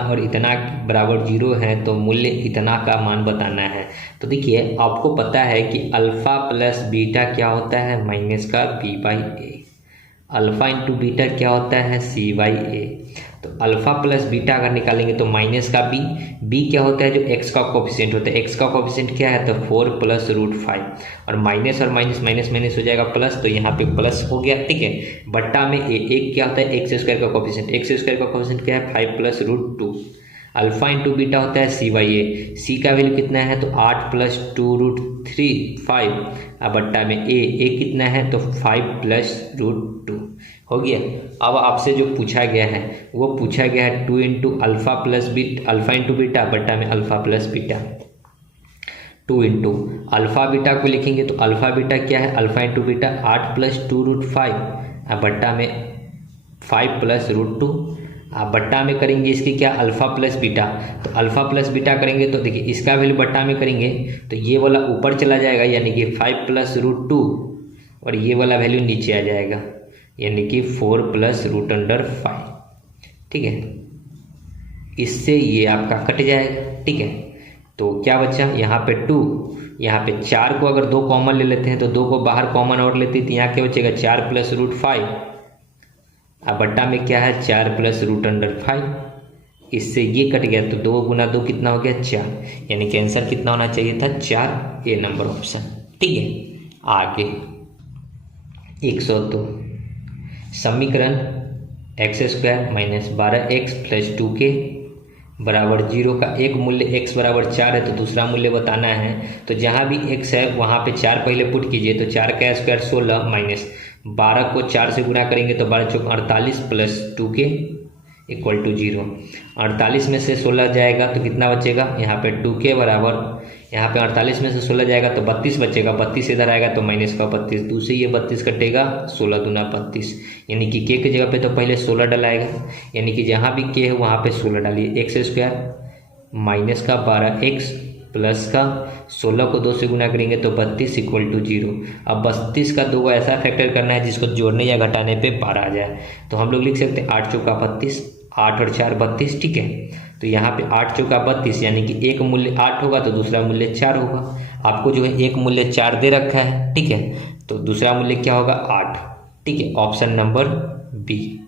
और इतना बराबर 0 है तो मूल्य इतना का मान बताना है। तो देखिए आपको पता है कि अल्फा प्लस बीटा क्या होता है माइनस का b/a, अल्फा इंटू बीटा क्या होता है c/a। तो अल्फा प्लस बीटा अगर निकालेंगे तो माइनस का b क्या होता है जो x का कोफिशिएंट होता है, x का कोफिशिएंट क्या है तो 4 प्लस रूट 5 और माइनस और माइनस माइनस माइनस हो जाएगा प्लस, तो यहाँ पे प्लस हो गया। ठीक है, बट्टा में एक क्या होता है एक्स स्क्वायर का कोफिशिएंट, एक्स स्क्वायर का कोफिशिएंट क्या है 5 plus root 2 alpha into beta होता है सी बाई ए। सी का वैल्यू कितना है तो 8 प्लस 2√3 5 अब बट्टा में ए कितना है तो 5 प्लस √2 हो गया। अब आपसे जो पूछा गया है वो पूछा गया है 2 into alpha plus beta, alpha into beta बट्टा में alpha plus beta. 2 into alpha beta को लिखेंगे तो अल्फा बीटा क्या है, अल्फा इंटू बीटा 8 प्लस 2√5 अब बट्टा में 5 प्लस √2। आप बट्टा में करेंगे इसके क्या, अल्फा प्लस बीटा, तो अल्फा प्लस बीटा करेंगे तो देखिए इसका वैल्यू बट्टा में करेंगे तो ये वाला ऊपर चला जाएगा यानी कि 5 प्लस √2 और ये वाला वैल्यू नीचे आ जाएगा यानी कि 4 प्लस √5। ठीक है, इससे ये आपका कट जाएगा। ठीक है, तो क्या बचा यहाँ पे 2, यहाँ पे 4 को अगर 2 कॉमन ले लेते हैं तो 2 को बाहर कॉमन और लेते हैं तो यहाँ क्या बचेगा 4 प्लस √5 अब बट्टा में क्या है 4 प्लस √5। इससे ये कट गया तो 2 गुना 2 कितना हो गया 4, यानी कि आंसर कितना होना चाहिए था 4, ए नंबर ऑप्शन। ठीक है, आगे 102 समीकरण x² minus 12x plus 2k बराबर 0 का एक मूल्य x बराबर 4 है तो दूसरा मूल्य बताना है। तो जहाँ भी x है वहाँ पे 4 पहले पुट कीजिए तो 4 का स्क्वायर 16 माइनस 12 को 4 से गुना करेंगे तो 12 चौक 48 प्लस 2k इक्वल टू 0। 48 में से 16 जाएगा तो कितना बचेगा, यहाँ पे 2k बराबर, यहाँ पे 48 में से 16 जाएगा तो 32 बचेगा, 32 इधर आएगा तो माइनस का 32, दूसरे ये 32 कटेगा 16 दूना 32, यानी कि k की जगह पे तो पहले 16 डलाएगा, यानी कि जहाँ भी k है वहाँ पे 16 डालिए। x² माइनस का 12x प्लस का 16 को 2 से गुना करेंगे तो 32 इक्वल टू 0। अब 32 का 2 ऐसा फैक्टर करना है जिसको जोड़ने या घटाने पे 12 आ जाए, तो हम लोग लिख सकते हैं 8 चौका 32, 8 और 4 32। ठीक है, तो यहाँ पे 8 चौका 32 यानी कि एक मूल्य 8 होगा तो दूसरा मूल्य 4 होगा। आपको जो है एक मूल्य 4 दे रखा है। ठीक है, तो दूसरा मूल्य क्या होगा 8। ठीक है, ऑप्शन नंबर बी।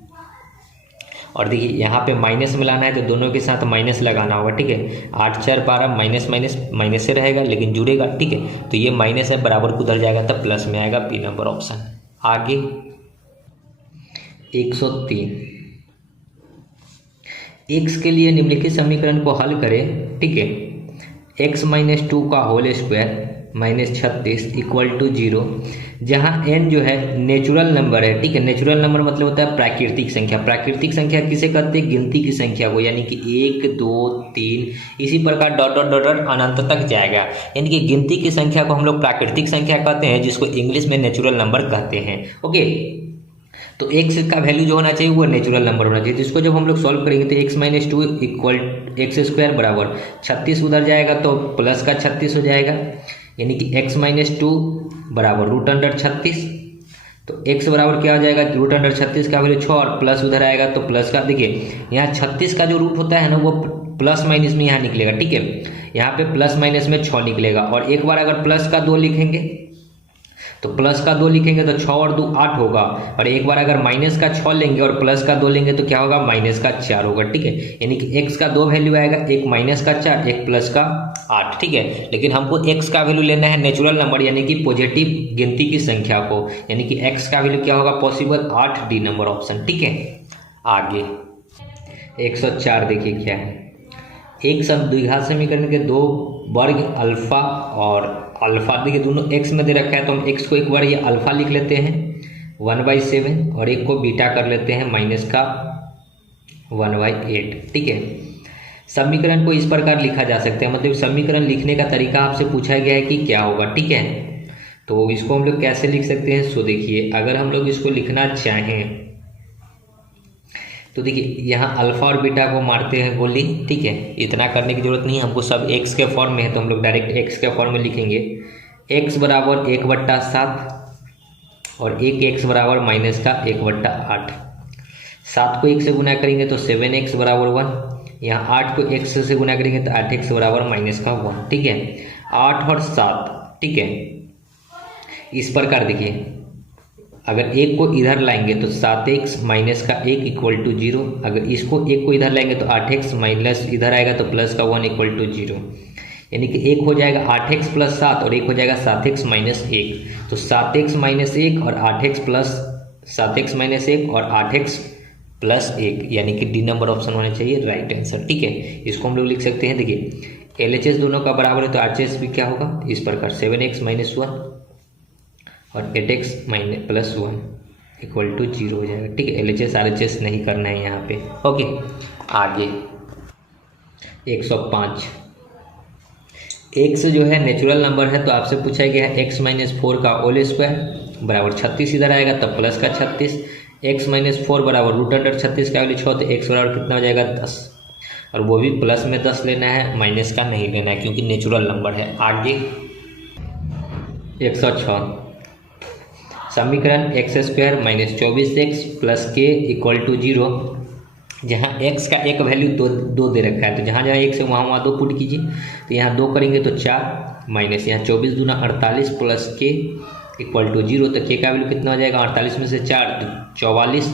और देखिए यहाँ पे माइनस में लाना है तो दोनों के साथ माइनस लगाना होगा। ठीक है, 8 4 12 माइनस माइनस माइनस से रहेगा लेकिन जुड़ेगा। ठीक है, तो ये माइनस है बराबर को उधर जाएगा तब प्लस में आएगा, बी नंबर ऑप्शन। आगे 103 x के लिए निम्नलिखित समीकरण को हल करें। ठीक है, x माइनस 2 का whole square minus 36 equal to 0, जहाँ n जो है नेचुरल नंबर है। ठीक है, नेचुरल नंबर मतलब होता है प्राकृतिक संख्या। प्राकृतिक संख्या किसे कहते हैं, गिनती की संख्या को, यानी कि 1 2 3 इसी प्रकार डॉट डॉट डॉट डॉट अनंत तक जाएगा, यानी कि गिनती की संख्या को हम लोग प्राकृतिक संख्या कहते हैं, जिसको इंग्लिश में नेचुरल नंबर कहते हैं। ओके, तो x का वैल्यू जो होना चाहिए वो नेचुरल नंबर होना चाहिए, जिसको जब हम लोग सॉल्व करेंगे तो x माइनस 2 इक्वल x² बराबर 36 उधर जाएगा तो प्लस का 36 हो जाएगा, यानी कि x माइनस 2 बराबर √36। तो x बराबर क्या हो जाएगा, √36 का वैल्यू 6 और प्लस उधर आएगा तो प्लस का, देखिए यहाँ 36 का जो रूट होता है ना वो प्लस माइनस में यहाँ निकलेगा। ठीक है, यहाँ पे प्लस माइनस में 6 निकलेगा, और एक बार अगर प्लस का 2 लिखेंगे तो प्लस का 2 लिखेंगे तो 6 और 2 8 होगा, और एक बार अगर माइनस का 6 लेंगे और प्लस का 2 लेंगे तो क्या होगा, माइनस का 4 होगा। ठीक है, यानी कि x का 2 वैल्यू आएगा, एक माइनस का 4 एक प्लस का 8। ठीक है, लेकिन हमको x का वैल्यू लेना है नेचुरल नंबर यानी कि पॉजिटिव गिनती की संख्या को, यानी कि x का वैल्यू क्या होगा पॉसिबल 8, डी नंबर ऑप्शन। ठीक है, आगे 104 देखिए क्या है, एक द्विघात समीकरण के 2 वर्ग अल्फा और अल्फा, देखिए दोनों x में दे रखा है तो हम x को एक बार ये अल्फा लिख लेते हैं 1/7 और एक को बीटा कर लेते हैं माइनस का 1/8। ठीक है, समीकरण को इस प्रकार लिखा जा सकता है, मतलब समीकरण लिखने का तरीका आपसे पूछा गया है कि क्या होगा। ठीक है, तो इसको हम लोग कैसे लिख सकते हैं, सो देखिए अगर हम लोग इसको लिखना चाहें तो देखिए यहाँ अल्फा और बीटा को मारते हैं गोली। ठीक है, इतना करने की जरूरत नहीं है, हमको सब x के फॉर्म में है तो हम लोग डायरेक्ट x के फॉर्म में लिखेंगे। x बराबर 1/7 और एक x बराबर माइनस का 1/8। 7 को 1 से गुना करेंगे तो 7x बराबर 1, यहाँ 8 को x से गुना करेंगे तो 8x बराबर माइनस का 1। ठीक है, 8 और 7। ठीक है, इस प्रकार देखिए अगर एक को इधर लाएंगे तो 7x माइनस का 1 इक्वल टू 0, अगर इसको एक को इधर लाएंगे तो 8x माइनस इधर आएगा तो प्लस का 1 इक्वल टू 0, यानी कि एक हो जाएगा 8x प्लस 7 और एक हो जाएगा 7x माइनस 1। तो 7x माइनस 1 और 8x प्लस 7x माइनस 1 और 8x +1, यानी कि डी नंबर ऑप्शन होना चाहिए राइट आंसर। ठीक है, इसको हम लोग लिख सकते हैं। देखिए LHS दोनों का बराबर है तो RHS भी क्या होगा इस प्रकार 7x - 1 और 8x +1 = 0 हो जाएगा। ठीक है, LHS RHS नहीं करना है यहाँ पे। ओके, आगे 105। x जो है नेचुरल नंबर है तो आपसे पूछा गया है x - 4 का होल स्क्वायर बराबर 36 इधर आएगा तब प्लस का 36, x - 4 बराबर √36 का वैल्यू 6 तो x बराबर कितना हो जाएगा 10, और वो भी प्लस में 10 लेना है, माइनस का नहीं लेना है क्योंकि नेचुरल नंबर है। आगे 106 समीकरण x² - 24x + k = 0, जहाँ x का एक वैल्यू दो दे रखा है तो जहाँ जहाँ x है वहाँ 2 पुट कीजिए। तो यहाँ 2 करेंगे तो 4 माइनस यहाँ 24 दूना 48 + k = 0, तो k का वैल्यू कितना हो जाएगा 48 में से 4 तो 44।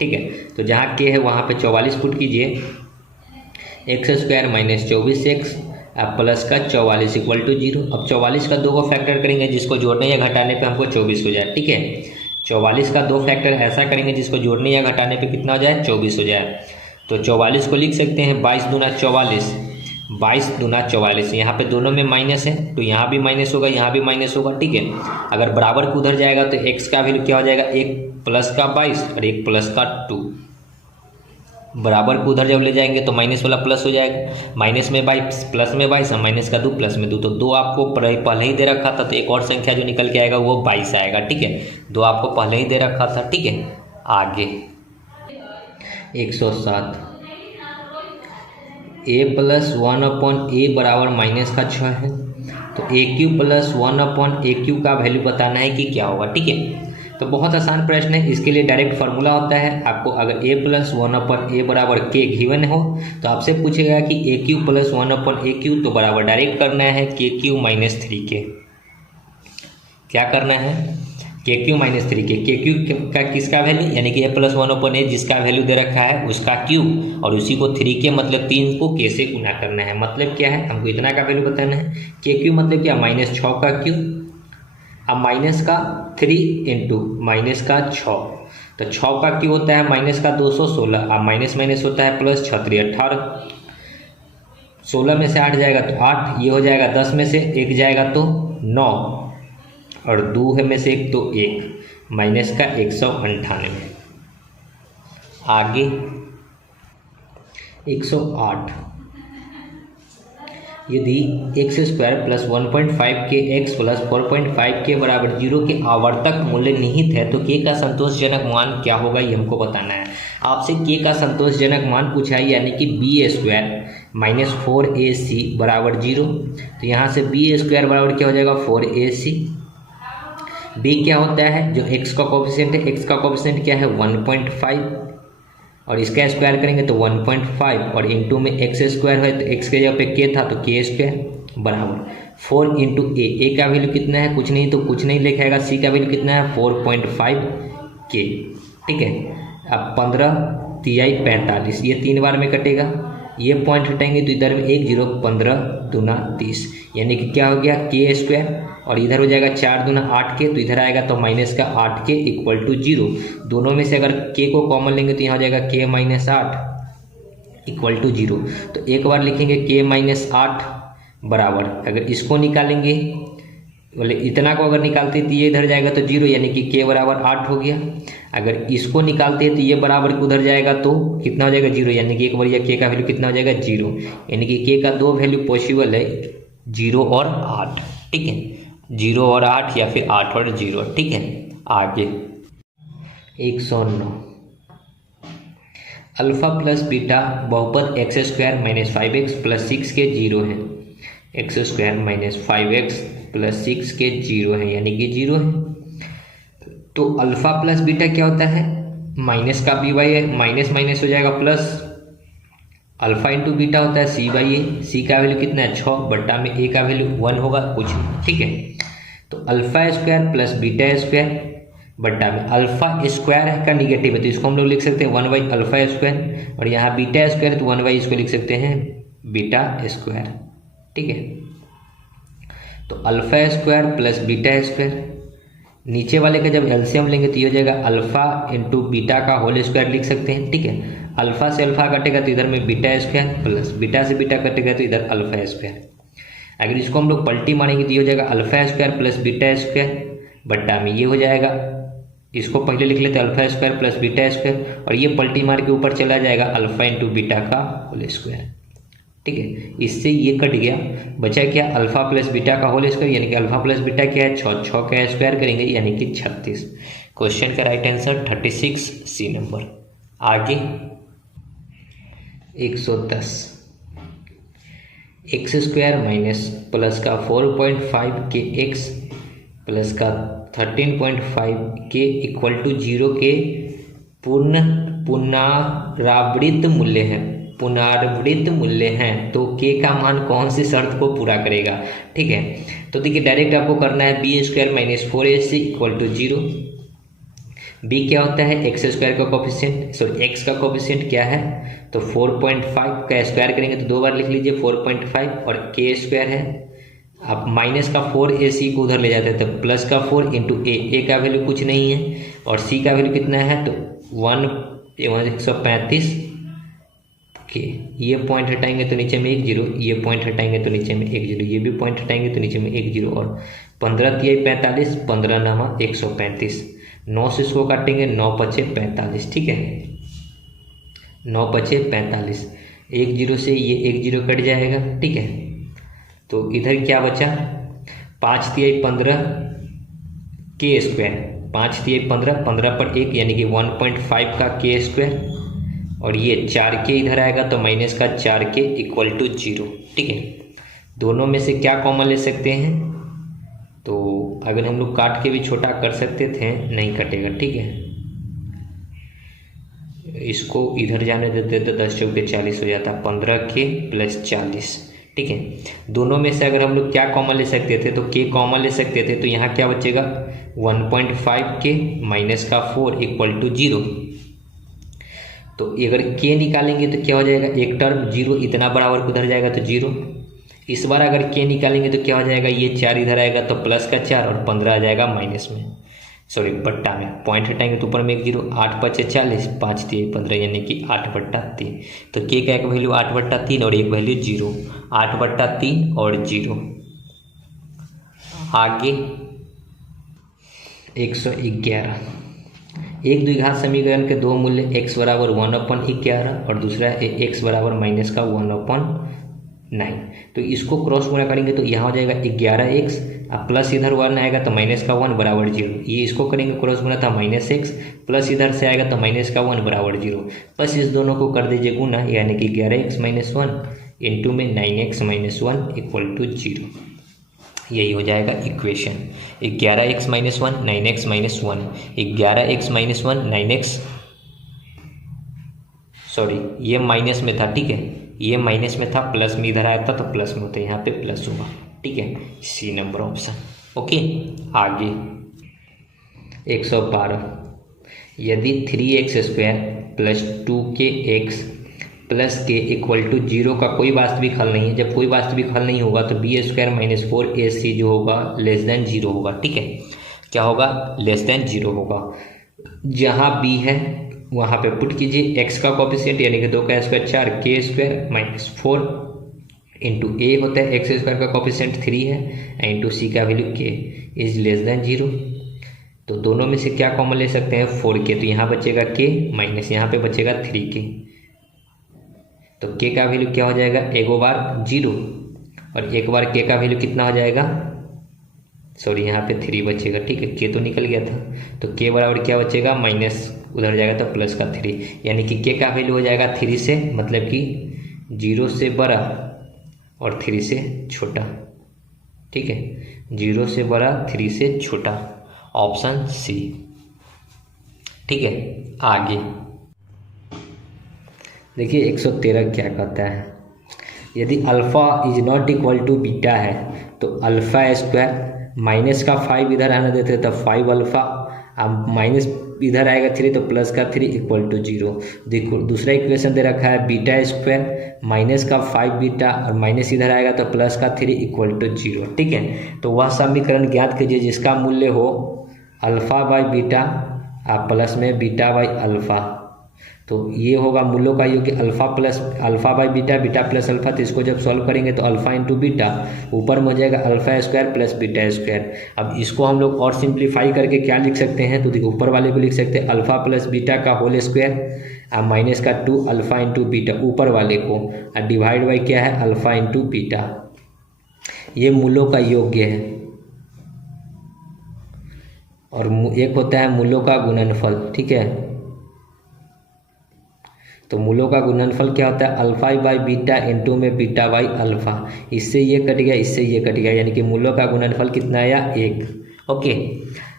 ठीक है, तो जहाँ k है वहाँ पे 44 पुट कीजिए, x² - 24x अब प्लस का 44 = 0। अब 44 का 2 को फैक्टर करेंगे जिसको जोड़ने या घटाने पे हमको 24 हो जाए। ठीक है, 44 का 2 फैक्टर ऐसा करेंगे जिसको जोड़ने या घटाने पे कितना हो जाए 24 हो जाए। तो 44 को लिख सकते हैं 22 दूना 44, 22 दूना 44, यहाँ पे दोनों में माइनस है तो यहाँ भी माइनस होगा, यहाँ भी माइनस होगा। ठीक है, अगर बराबर को उधर जाएगा तो x का वैल्यू क्या हो जाएगा 1 + का 22 और 1 + का 2, बराबर को उधर जब ले जाएंगे तो माइनस वाला प्लस हो जाएगा, माइनस में 22 प्लस में 22 और माइनस का 2 प्लस में 2, तो 2 आपको पहले ही दे रखा था तो एक और संख्या जो निकल के आएगा वो 22 आएगा। ठीक है, 2 आपको पहले ही दे रखा था। ठीक है, आगे 107 a + 1/a बराबर -6 है तो AQ + 1/AQ का वैल्यू बताना है कि क्या होगा। ठीक है, तो बहुत आसान प्रश्न है, इसके लिए डायरेक्ट फार्मूला होता है। आपको अगर a + 1/a बराबर k गिवन हो तो आपसे पूछेगा कि AQ + 1/AQ, तो बराबर डायरेक्ट करना है KQ - 3k। क्या करना है KQ - 3k, KQ का किसका वैल्यू यानी कि a + 1/a जिसका वैल्यू दे रखा है उसका Q और उसी को 3k मतलब 3 को k से गुना करना है। मतलब क्या है, हमको इतना का वैल्यू बताना है। KQ मतलब क्या -6 का Q, अब माइनस का 3 इंटू माइनस का 6, तो 6 का क्यू होता है माइनस का 216, अब माइनस माइनस होता है प्लस 6 × 3 = 18, 16 में से 8 जाएगा तो 8, ये हो जाएगा 10 में से 1 जाएगा तो 9 और 2 में से 1 तो 1, माइनस का 198। आगे 108 यदि x² + 1.5k x + 4.5k बराबर 0 के आवर्तक मूल्य निहित है तो k का संतोषजनक मान क्या होगा ये हमको बताना है। आपसे k का संतोषजनक मान पूछा है यानी कि b² - 4ac बराबर 0, तो यहाँ से b² बराबर क्या हो जाएगा 4ac। b क्या होता है जो x का कोफिशिएंट है, x का कोफिशिएंट क्या है 1.5 और इसका स्क्वायर करेंगे तो 1.5 और इंटू में x² है तो x के जगह पे k था तो k² बराबर 4 × a का वैल्यू कितना है कुछ नहीं तो कुछ नहीं लिखाएगा, c का वैल्यू कितना है 4.5k। ठीक है, अब 15 × 45 ये 3 बार में कटेगा, ये पॉइंट हटाएंगे तो इधर में 1 0 15 दूना 30 यानी कि क्या हो गया k² और इधर हो जाएगा 4 दूना 8k तो इधर आएगा तो माइनस का 8k = 0। दोनों में से अगर k को कॉमन लेंगे तो यहाँ हो जाएगा k - 8 = 0, तो एक बार लिखेंगे k - 8 बराबर, अगर इसको निकालेंगे बोले इतना को अगर निकालते हैं तो ये इधर जाएगा तो 0 यानी कि k बराबर 8 हो गया। अगर इसको निकालते हैं तो ये बराबर उधर जाएगा तो कितना हो जाएगा 0 यानी कि एक बार k का वैल्यू कितना हो जाएगा 0, यानी कि k का 2 वैल्यू पॉसिबल है 0 और 8। ठीक है, 0 और 8 या फिर 8 और 0। ठीक है, आगे 109 अल्फा प्लस बीटा बहुपद x² - 5x + 6k 0 है, x² - 5x + 6k 0 है यानी कि 0 है। तो अल्फा प्लस बीटा क्या होता है माइनस का b/a माइनस माइनस हो जाएगा प्लस, अल्फा इंटू बीटा होता है c/a, c का वैल्यू कितना है 6 बट्टा में a का वैल्यू 1 होगा कुछ नहीं। ठीक है, तो α² + β² बट्टा में अल्फा स्क्वायर का निगेटिव है तो इसको हम लोग लिख सकते हैं 1/α² और यहाँ β² तो 1/ इसको लिख सकते हैं β²। ठीक है, तो α² + β² नीचे वाले का जब एलसीएम लेंगे तो ये हो जाएगा अल्फा इंटू बीटा का होल स्क्वायर लिख सकते हैं, ठीक है। अल्फा से अल्फा कटेगा तो इधर में बीटा स्क्वायर प्लस बीटा से बीटा कटेगा तो इधर अल्फा स्क्वायर। अगर इसको हम लोग पलटी मारेंगे तो ये हो जाएगा alpha square plus beta square बट्टा में ये हो जाएगा, इसको पहले लिख लेते हैं alpha square plus beta square, और ये पलटी मार के ऊपर चला जाएगा अल्फा इंटू बीटा का होल स्क्वायर, ठीक है। इससे ये कट गया, बचा क्या अल्फा प्लस बीटा का होल स्क्वायर, यानी कि अल्फा प्लस बीटा क्या है 6, 6 का स्क्वायर करेंगे यानी कि 36। क्वेश्चन का राइट आंसर 36 सी नंबर। आगे 110 एक्स स्क्वायर माइनस प्लस का 4.5 के एक्स प्लस का 13.5 के इक्वल टू 0 के पुनरावृत्त मूल्य हैं तो के का मान कौन सी शर्त को पूरा करेगा, ठीक है। तो देखिए डायरेक्ट आपको करना है B square minus 4ac equal to 0। B क्या होता है एक्स स्क्वायर का कोफिशिएंट, सॉरी एक्स का कोफिशिएंट क्या है तो 4.5 का स्क्वायर करेंगे तो 2 बार लिख लीजिए 4.5, और के स्क्वायर है, आप माइनस का 4ac को उधर ले जाते हैं तो प्लस का 4 इंटू ए का वैल्यू कुछ नहीं है और सी का वैल्यू कितना है तो 135 के, ये पॉइंट हटाएंगे तो नीचे में 1 0, ये पॉइंट हटाएंगे तो नीचे में 1 0, ये भी पॉइंट हटाएंगे तो नीचे में 1 0, और 15 तिहाई 45, 15 नामा 135, 9 से इसको काटेंगे 9 पचे 45, ठीक है, 9 पचे 45, 1 0 से ये 1 0 कट जाएगा, ठीक है। तो इधर क्या बचा 5 तिहाई 15 के स्क्वायर, 5 तिहाई 15, 15 पर 1 यानी कि 1.5 का के स्क्वायर, और ये 4 के इधर आएगा तो माइनस का 4 के इक्वल टू 0, ठीक है। दोनों में से क्या कॉमन ले सकते हैं, तो अगर हम लोग काट के भी छोटा कर सकते थे, नहीं कटेगा, ठीक है। इसको इधर जाने देते तो 10 चौके 40 हो जाता, 15 के प्लस 40, ठीक है। दोनों में से अगर हम लोग क्या कॉमन ले सकते थे तो के कॉमन ले सकते थे, तो यहाँ क्या बचेगा 1.5 के माइनस का 4 इक्वल टू 0। तो अगर के निकालेंगे तो क्या हो जाएगा, एक टर्म 0 इतना बराबर उधर जाएगा तो 0। इस बार अगर के निकालेंगे तो क्या हो जाएगा, ये 4 इधर आएगा तो प्लस का 4 और 15 आ जाएगा माइनस में, सॉरी बट्टा में, पॉइंट हटाएंगे तो ऊपर में 1 0, 8 5 40, 5 3 15 यानी कि 8/3। तो के का एक वैल्यू 8/3 और एक वैल्यू 0, 8/3 और 0। आगे 111 एक द्विघात समीकरण के दो मूल्य x बराबर 1/11 और दूसरा x बराबर माइनस का 1/9। तो इसको क्रॉस गुणा करेंगे तो यहाँ हो जाएगा 11x, अब प्लस इधर 1 आएगा तो माइनस का 1 बराबर 0। ये इसको करेंगे क्रॉस गुणा था -x, प्लस इधर से आएगा तो माइनस का 1 बराबर 0। बस इस दोनों को कर दीजिए गुना, यानी कि 11x - 1 इंटू में 9x - 1 इक्वल टू 0। यही हो जाएगा equation 11x - 1 9x - 1, 11x - 1 9x, sorry ये माइनस में था, ठीक है, ये माइनस में था, प्लस में इधर आया था तो प्लस में होता है, यहाँ पे प्लस होगा, ठीक है, सी नंबर ऑप्शन। ओके, आगे 112 यदि 3x² प्लस 2kx प्लस के इक्वल टू 0 का कोई वास्तविक हल नहीं है, जब कोई वास्तविक हल नहीं होगा तो b² - 4ac जो होगा लेस देन 0 होगा, ठीक है, क्या होगा लेस देन 0 होगा। जहाँ b है वहाँ पे पुट कीजिए x का कोफिशिएंट यानी कि 2 का स्क्वायर 4, k² - 4 इंटू a होता है x² का कोफिशिएंट 3 है इंटू c का value k is less than 0। तो दोनों में से क्या कॉमन ले सकते हैं 4k, तो यहाँ बचेगा k माइनस यहाँ पे बचेगा 3k, तो k का वैल्यू क्या हो जाएगा, एक बार 0 और एक बार k का वैल्यू कितना हो जाएगा, सॉरी यहाँ पे 3 बचेगा, ठीक है, k तो निकल गया था, तो k बराबर क्या बचेगा माइनस उधर जाएगा तो प्लस का 3, यानी कि k का वैल्यू हो जाएगा 3 से, मतलब कि 0 से बड़ा और 3 से छोटा, ठीक है, 0 से बड़ा 3 से छोटा, ऑप्शन सी, ठीक है। आगे देखिए 113 क्या कहता है, यदि alpha is not equal to beta है तो अल्फ़ा स्क्वायर माइनस का 5 इधर आने देते तो 5 अल्फ़ा, अब माइनस इधर आएगा 3 तो प्लस का 3 इक्वल टू 0। देखो दूसरा इक्वेशन दे रखा है बीटा स्क्वायर माइनस का 5 बीटा और माइनस इधर आएगा तो प्लस का 3 इक्वल टू 0, ठीक है। तो वह समीकरण ज्ञात कीजिए जिसका मूल्य हो अल्फ़ा बाई बीटा प्लस में बीटा बाई अल्फ़ा। तो ये होगा मूलों का योग alpha by beta, beta plus alpha. तो इसको जब सॉल्व करेंगे तो अल्फ़ा इंटू बीटा, ऊपर में हो जाएगा alpha square plus beta square. अब इसको हम लोग और सिंप्लीफाई करके क्या लिख सकते हैं, तो देखो ऊपर वाले को लिख सकते हैं अल्फ़ा प्लस बीटा का होल स्क्वायर माइनस का 2 अल्फ़ा इंटू बीटा ऊपर वाले को, और डिवाइड बाई क्या है अल्फ़ा इंटू बीटा। ये मूलों का योग्य है। और एक होता है मूलों का गुणनफल, ठीक है। तो मूलों का गुणनफल क्या होता है, अल्फ़ा बाई बीटा इंटू में बीटा बाई अल्फ़ा। इससे ये कट गया, इससे ये कट गया, यानी कि मूलों का गुणनफल कितना आया 1। ओके,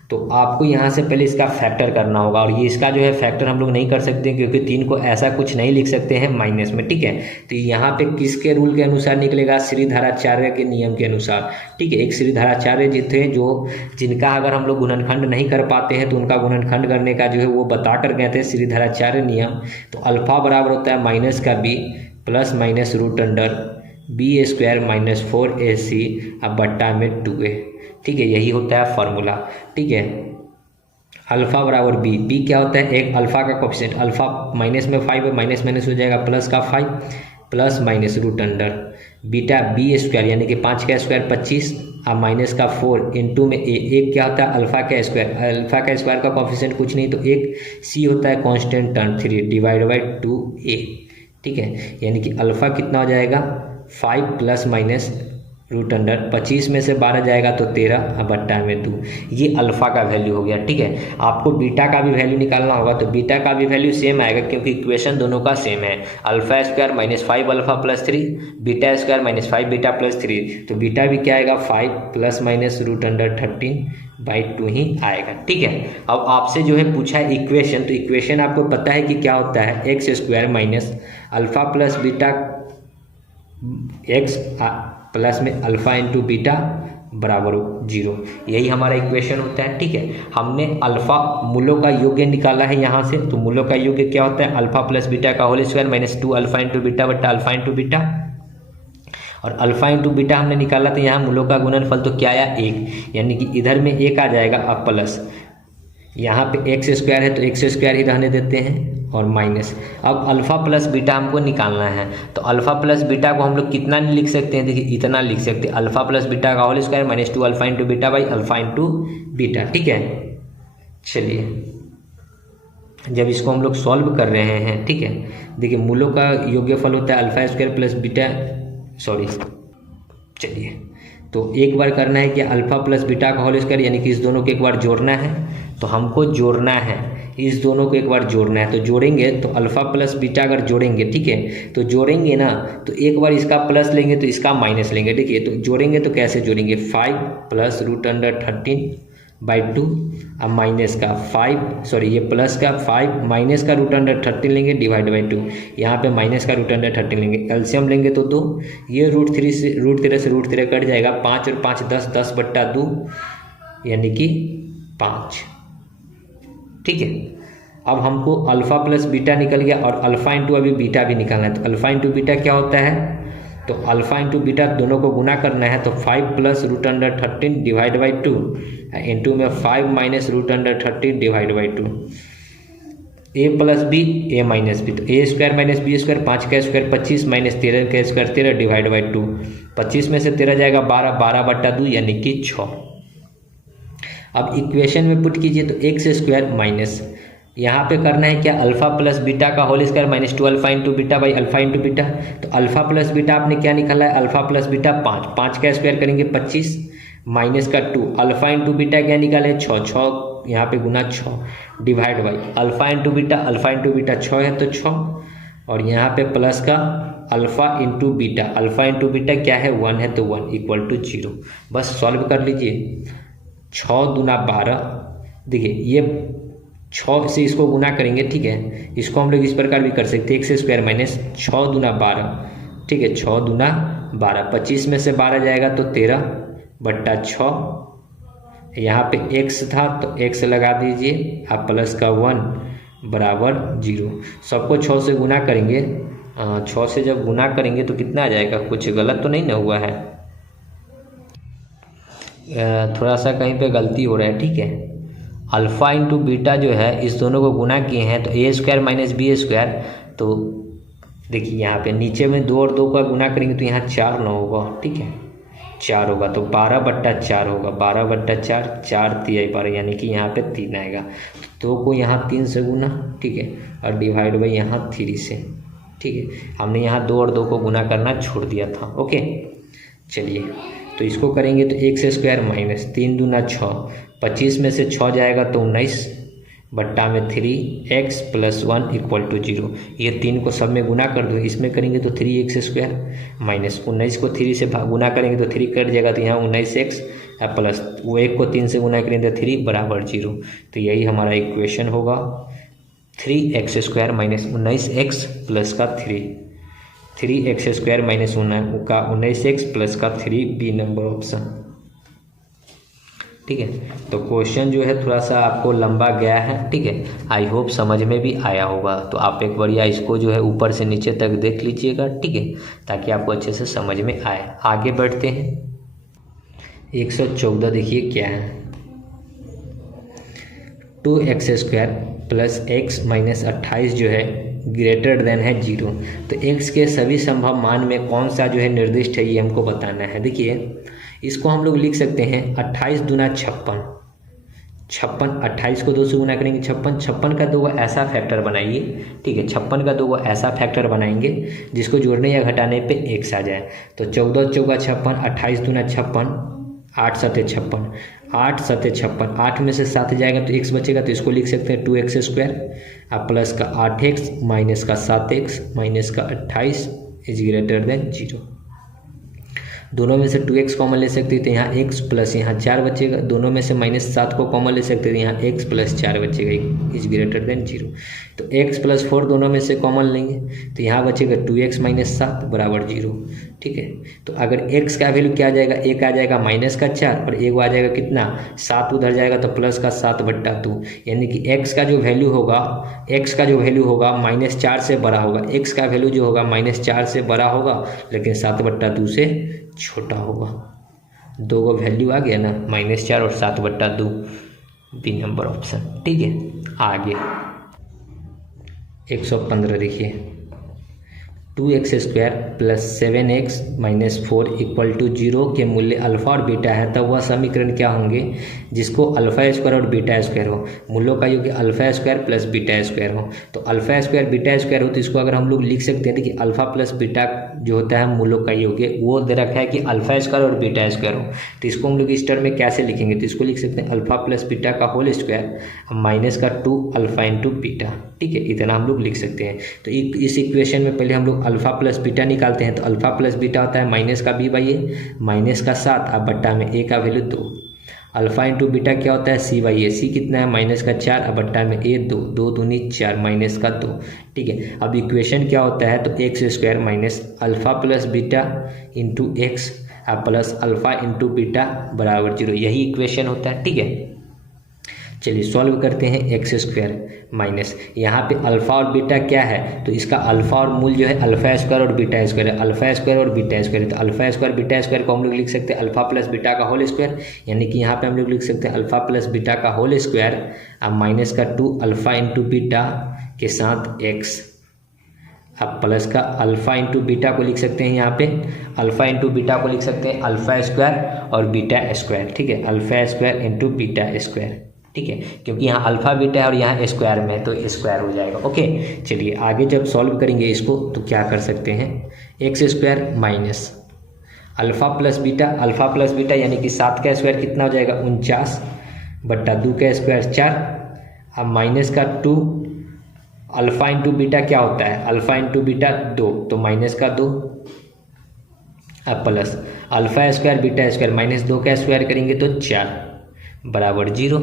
तो आपको यहाँ से पहले इसका फैक्टर करना होगा, और ये इसका जो है फैक्टर हम लोग नहीं कर सकते क्योंकि 3 को ऐसा कुछ नहीं लिख सकते हैं माइनस में, ठीक है। तो यहाँ पे किसके रूल के अनुसार निकलेगा, श्रीधराचार्य के नियम के अनुसार, ठीक है। एक श्रीधराचार्य जी थे जो जिनका अगर हम लोग गुणनखंड नहीं कर पाते हैं तो उनका गुणनखंड करने का जो है वो बता कर गए थे श्रीधराचार्य नियम। तो अल्फ़ा बराबर होता है माइनस का b plus minus root under b square minus 4ac अब बट्टा में 2a, ठीक है। यही होता है फॉर्मूला, ठीक है। अल्फ़ा बराबर बी, बी क्या होता है, एक अल्फ़ा का कोफिशिएंट, अल्फ़ा माइनस में 5 है, माइनस माइनस हो जाएगा प्लस का 5 plus minus root under beta b square यानी कि 5 का स्क्वायर 25 अब माइनस का 4 इंटू में एक क्या होता है अल्फ़ा का स्क्वायर, अल्फ़ा का स्क्वायर का कोफिशिएंट कुछ नहीं तो एक सी होता है constant term 3 divide by 2a, ठीक है। यानी कि अल्फ़ा कितना हो जाएगा 5 प्लस माइनस रूट अंडर 25 में से 12 जाएगा तो 13 बट्टा में 2। ये अल्फ़ा का वैल्यू हो गया, ठीक है। आपको बीटा का भी वैल्यू निकालना होगा, तो बीटा का भी वैल्यू सेम आएगा क्योंकि इक्वेशन दोनों का सेम है। Alpha square minus 5 alpha plus 3 beta square minus 5 beta plus 3, तो बीटा भी क्या आएगा 5 प्लस माइनस रूट अंडर 13/2 ही आएगा, ठीक है। अब आपसे जो है पूछा है इक्वेशन, तो इक्वेशन आपको पता है कि क्या होता है x square minus alpha plus beta x plus में अल्फ़ा इंटू बीटा बराबर 0, यही हमारा इक्वेशन होता है, ठीक है। हमने अल्फ़ा मूलों का योग्य निकाला है यहाँ से, तो मूलों का योग्य क्या होता है अल्फ़ा प्लस बीटा का whole square minus 2 alpha into beta बट्टा अल्फ़ा इंटू बीटा, और अल्फ़ा इंटू बीटा हमने निकाला तो यहाँ मूलों का गुणनफल तो क्या आया 1, यानी कि इधर में 1 आ जाएगा अब प्लस, यहाँ पे एक्स स्क्वायर है तो एक्स स्क्वायर ही रहने देते हैं और माइनस। अब अल्फ़ा प्लस बीटा हमको निकालना है, तो अल्फ़ा प्लस बीटा को हम लोग कितना नहीं लिख सकते हैं, देखिए इतना लिख सकते हैं अल्फ़ा प्लस बीटा का whole square minus 2 alpha into beta by alpha into beta, ठीक है। चलिए जब इसको हम लोग सॉल्व कर रहे हैं, ठीक है, देखिए मूलों का योग्यफल होता है अल्फ़ा स्क्वायर प्लस बीटा चलिए तो एक बार करना है कि अल्फ़ा प्लस बीटा का होल स्क्वायर यानी कि इस दोनों को एक बार जोड़ना है, तो हमको जोड़ना है इस दोनों को एक बार जोड़ना है। तो जोड़ेंगे तो अल्फ़ा प्लस बीटा अगर जोड़ेंगे, ठीक है, तो जोड़ेंगे ना तो एक बार इसका प्लस लेंगे तो इसका माइनस लेंगे, देखिए। तो जोड़ेंगे तो कैसे जोड़ेंगे 5 प्लस रूट अंडर 13/2 अब माइनस का 5 ये प्लस का 5 माइनस का रूट अंडर 13 लेंगे डिवाइड बाई 2, यहाँ पे माइनस का रूट अंडर 13 लेंगे, एलसीएम लेंगे तो 2, ये रूट 13 से रूट 13 कट जाएगा, 5 और 5 10/2 यानी कि 5, ठीक है। अब हमको अल्फ़ा प्लस बीटा निकल गया और अल्फ़ा इंटू अभी बीटा भी निकालना है, तो अल्फ़ा इंटू बीटा क्या होता है, तो अल्फ़ा इंटू बीटा दोनों को गुना करना है, तो 5 plus root under 13 divide by 2 into में 5 minus root under 13 divide by 2, a plus b a minus b, तो a square minus B square 5 का स्क्वायर 25 माइनस 13 का स्क्वायर 13 डिवाइड बाई 2, 25 में से 13 जाएगा 12/2 यानी कि 6। अब इक्वेशन में पुट कीजिए तो एक्स स्क्वायर माइनस यहाँ पे करना है क्या अल्फ़ा प्लस बीटा का whole square minus 2 alpha into beta by alpha into beta, तो अल्फ़ा प्लस बीटा आपने क्या निकाला है अल्फ़ा प्लस बीटा 5 का स्क्वायर करेंगे 25 माइनस का 2 अल्फ़ा इंटू बीटा क्या निकाले 6 यहाँ पे गुना 6 divide by alpha into beta 6 है तो 6 और यहाँ पे प्लस का अल्फ़ा इंटू बीटा क्या है 1 है तो 1 इक्वल टू 0। बस सॉल्व कर लीजिए, 6 दूना 12, देखिए ये 6 से इसको गुना करेंगे, ठीक है। इसको हम लोग इस प्रकार भी कर सकते हैं एक्स स्क्वायर माइनस 6 दूना 12, ठीक है, 6 दूना 12, 25 में से 12 जाएगा तो 13/6, यहाँ पे x था तो x लगा दीजिए आप प्लस का 1 बराबर 0। सबको 6 से गुना करेंगे, 6 से जब गुना करेंगे तो कितना आ जाएगा, कुछ गलत तो नहीं ना हुआ है, थोड़ा सा कहीं पे गलती हो रहा है, ठीक है। अल्फ़ा इंटू बीटा जो है इस दोनों को गुना किए हैं तो a square minus B square, तो देखिए यहाँ पे नीचे में 2 और 2 का गुना करेंगे तो यहाँ 4 ना होगा, ठीक है 4 होगा तो 12/4 होगा, 12/4 4 तिहाई 12 यानी कि यहाँ पे 3 आएगा। तो 2 को यहाँ 3 से गुना, ठीक है, और डिवाइड बाई यहाँ 3 से, ठीक है। हमने यहाँ 2 और 2 को गुना करना छोड़ दिया था। ओके चलिए तो इसको करेंगे तो एक्स स्क्वायर माइनस 3 दूना 6, 25 में से 6 जाएगा तो 19 बट्टा में 3x + 1 = 0। ये 3 को सब में गुना कर दो, इसमें करेंगे तो 3x स्क्वायर माइनस 19 को 3 से गुना करेंगे तो 3 कट जाएगा तो यहाँ 19x प्लस वो 1 को 3 से गुना करेंगे तो 3 बराबर 0। तो यही हमारा इक्वेशन होगा 3x square minus 19x plus का 3x square minus 19x plus का 3 बी नंबर ऑप्शन, ठीक है। तो क्वेश्चन जो है थोड़ा सा आपको लंबा गया है, ठीक है, आई होप समझ में भी आया होगा। तो आप एक बार इसको जो है ऊपर से नीचे तक देख लीजिएगा, ठीक है, ताकि आपको अच्छे से समझ में आए। आगे बढ़ते हैं 114 देखिए क्या है, 2x square plus x minus 28 जो है ग्रेटर देन है 0। तो x के सभी संभव मान में कौन सा जो है निर्दिष्ट है ये हमको बताना है। देखिए इसको हम लोग लिख सकते हैं 28 दूना 56, 28 को 2 से गुना करेंगे 56 का 2 ऐसा फैक्टर बनाइए, ठीक है, 56 का 2 ऐसा फैक्टर बनाएंगे जिसको जोड़ने या घटाने पे x आ जाए। तो 14 चौका 56, 28 दूना 56, 8 सते 56, 8 सते 56, 8 में से 7 जाएगा तो x बचेगा, तो इसको लिख सकते हैं 2x स्क्वायर प्लस का 8x माइनस का 7x माइनस का 28 इज ग्रेटर देन 0। दोनों में से 2x कॉमन ले सकते हैं तो यहाँ x प्लस यहाँ 4 बचेगा, दोनों में से -7 को कॉमन ले सकते हैं तो यहाँ x प्लस 4 बचेगा इज ग्रेटर देन 0। तो x प्लस 4 दोनों में से कॉमन लेंगे तो यहाँ बचेगा 2x माइनस 7 बराबर 0, ठीक है। तो अगर x का वैल्यू क्या आ जाएगा, एक आ जाएगा -4 और एक आ जाएगा कितना 7, उधर जाएगा तो प्लस का 7/2, यानी कि x का जो वैल्यू होगा -4 से बड़ा होगा, x का वैल्यू जो होगा -4 से बड़ा होगा लेकिन 7/2 से छोटा होगा। 2 को वैल्यू आ गया ना, -4 और 7/2, बी नंबर ऑप्शन, ठीक है। आगे 115 देखिए, 2x square plus 7x minus 4 = 0 के मूल्य अल्फ़ा और बीटा है, तब वह समीकरण क्या होंगे जिसको अल्फ़ा स्क्वायर और बीटा स्क्वायर हो, मूल्यों का योग alpha square plus beta square हो। तो अल्फ़ा स्क्वायर बीटा स्क्वायर हो तो इसको अगर हम लोग लिख सकते हैं, देखिए अल्फ़ा प्लस बीटा जो होता है मूल्यों का योग वो दे रखा है कि अल्फ़ा स्क्वायर और बीटा स्क्वायर हो, तो इसको हम लोग इस टर्म में कैसे लिखेंगे, तो इसको लिख सकते हैं अल्फ़ा प्लस बीटा का होल स्क्वायर माइनस का 2 अल्फ़ा इंटू बीटा, ठीक है, इतना हम लोग लिख सकते हैं। तो इस इक्वेशन में पहले हम लोग अल्फ़ा प्लस बीटा निकालते हैं, तो अल्फ़ा प्लस बीटा होता है माइनस का b/a माइनस का 7 अब बट्टा में a का वैल्यू 2, अल्फ़ा इंटू बीटा क्या होता है c/a, c कितना है -4 अब बट्टा में a 2, 2 दूनी 4 माइनस का 2, ठीक है। अब इक्वेशन क्या होता है तो x square minus alpha plus beta into x plus alpha into beta बराबर 0, यही इक्वेशन होता है, ठीक है। चलिए सॉल्व करते हैं x स्क्वायर माइनस यहाँ पे अल्फ़ा और बीटा क्या है, तो इसका अल्फ़ा और मूल जो है अल्फ़ा स्क्वायर और बीटा स्क्वायर है, अल्फ़ा स्क्वायर और बीटा स्क्वायर, तो अल्फ़ा स्क्वायर बीटा स्क्वायर को हम लोग लिख सकते हैं अल्फ़ा प्लस बीटा का होल स्क्वायर, यानी कि यहाँ पे हम लोग लिख सकते हैं अल्फ़ा प्लस बीटा का होल स्क्वायर अब माइनस का 2 अल्फ़ा इंटू बीटा के साथ x अब प्लस का अल्फ़ा इंटू बीटा को लिख सकते हैं, यहाँ पे अल्फ़ा इंटू बीटा को लिख सकते हैं अल्फ़ा स्क्वायर और बीटा स्क्वायर, ठीक है, alpha square into beta square, ठीक है, क्योंकि यहाँ अल्फ़ा बीटा है और यहाँ स्क्वायर में है तो स्क्वायर हो जाएगा। ओके चलिए आगे जब सॉल्व करेंगे इसको तो क्या कर सकते हैं, x square minus alpha plus beta यानी कि 7 का स्क्वायर कितना हो जाएगा 49 बट्टा 2 का स्क्वायर 4 अब माइनस का 2 अल्फ़ा इंटू बीटा क्या होता है अल्फ़ा इंटू बीटा 2 तो माइनस का 2 अब plus alpha square beta square -2 का स्क्वायर करेंगे तो 4 बराबर 0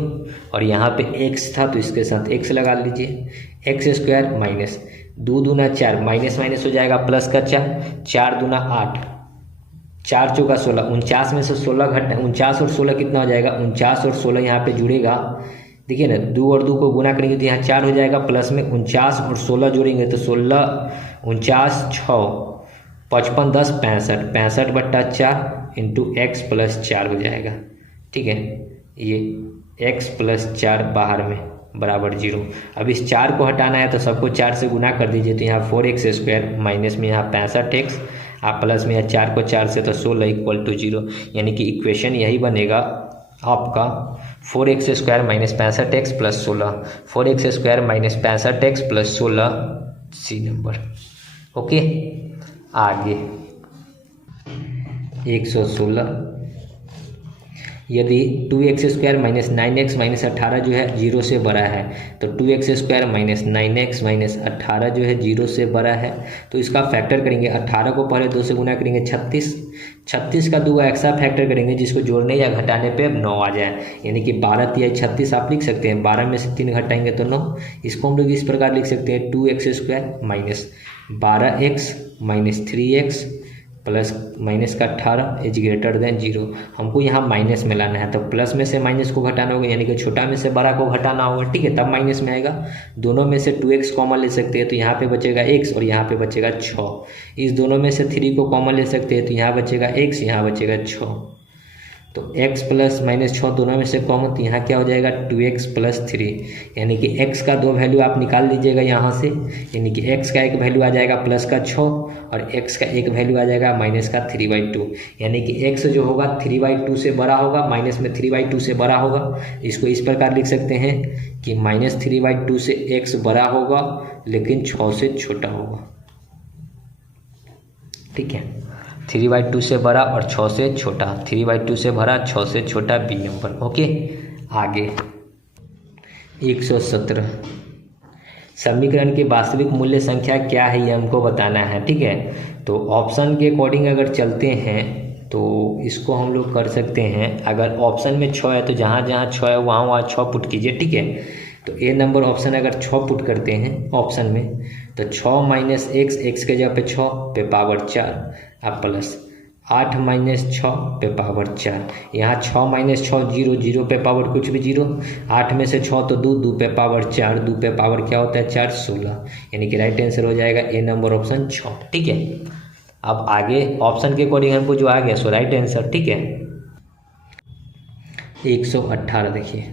और यहाँ पे x था तो इसके साथ x लगा लीजिए, एक्स स्क्वायर माइनस 2 दूना 4 माइनस माइनस हो जाएगा प्लस का 4 दूना 8 4 चौका 16 49 में से 16 घटा 49 और 16 कितना हो जाएगा 49 और 16 यहाँ पे जुड़ेगा, देखिए ना 2 और 2 को गुना करेंगे तो यहाँ 4 हो जाएगा प्लस में 49 और 16 जोड़ेंगे तो 16 49 6 55 10 65 बट्टा 4 इंटू एक्स प्लस 4 हो जाएगा, ठीक है। ये एक्स प्लस 4 बाहर में बराबर 0। अब इस 4 को हटाना है तो सबको 4 से गुना कर दीजिए, तो यहाँ 4x² माइनस में यहाँ 65x, आप प्लस में यहाँ 4 को 4 से तो 16 इक्वल टू 0। यानी कि इक्वेशन यही बनेगा आपका 4x² minus 65x plus 16, 4x² minus 65x plus 16 c number. Okay, आगे 116, यदि 2x² माइनस 9x माइनस 18 जो है 0 से बड़ा है, तो 2x² माइनस 9x माइनस 18 जो है 0 से बड़ा है, तो इसका फैक्टर करेंगे। 18 को पहले 2 से गुना करेंगे 36 का 2 एक्स्ट्रा फैक्टर करेंगे, जिसको जोड़ने या घटाने पे 9 आ जाए, यानी कि 12 तिया 36 आप लिख सकते हैं। 12 में से 3 घटाएंगे तो 9। इसको हम लोग इस प्रकार लिख सकते हैं 2x² minus 12x minus 3x plus minus का 18 इज ग्रेटर देन 0। हमको यहाँ माइनस में लाना है, तो प्लस में से माइनस को घटाना होगा, यानी कि छोटा में से बड़ा को घटाना होगा, ठीक है, तब माइनस में आएगा। दोनों में से 2x कॉमन ले सकते हैं, तो यहाँ पे बचेगा x और यहाँ पे बचेगा 6। इस दोनों में से 3 को कॉमन ले सकते हैं, तो यहाँ बचेगा x, यहाँ बचेगा 6। तो x प्लस माइनस 6 दोनों में से कॉमन, तो यहाँ क्या हो जाएगा 2x प्लस 3, यानी कि x का 2 वैल्यू आप निकाल लीजिएगा यहाँ से, यानी कि x का एक वैल्यू आ जाएगा प्लस का 6 और x का एक वैल्यू आ जाएगा माइनस का 3/2, यानी कि x जो होगा 3/2 से बड़ा होगा, माइनस में 3/2 से बड़ा होगा। इसको इस प्रकार लिख सकते हैं कि माइनस 3/2 से x बड़ा होगा लेकिन 6 से छोटा होगा, ठीक है। 3/2 से बड़ा और 6 से छोटा, 3/2 से बड़ा 6 से छोटा, बी नंबर। ओके, आगे 117, समीकरण की वास्तविक मूल्य संख्या क्या है ये हमको बताना है, ठीक है। तो ऑप्शन के अकॉर्डिंग अगर चलते हैं तो इसको हम लोग कर सकते हैं। अगर ऑप्शन में 6 है तो जहाँ जहाँ 6 है वहाँ वहाँ 6 पुट कीजिए, ठीक है। तो ए नंबर ऑप्शन अगर 6 पुट करते हैं ऑप्शन में, तो 6 माइनस x के जगह पे 6 पे पावर 4 अब प्लस 8 माइनस 6 पे पावर 4, यहाँ 6 माइनस 6 0, 0 पे पावर कुछ भी 0, 8 में से 6 तो 2, 2 पे पावर 4, 2 पे पावर क्या होता है 4, 16, यानी कि राइट आंसर हो जाएगा ए नंबर ऑप्शन 6, ठीक है। अब आगे ऑप्शन के अकॉर्डिंग हमको जो आ गया सो राइट आंसर, ठीक है। 118 देखिए,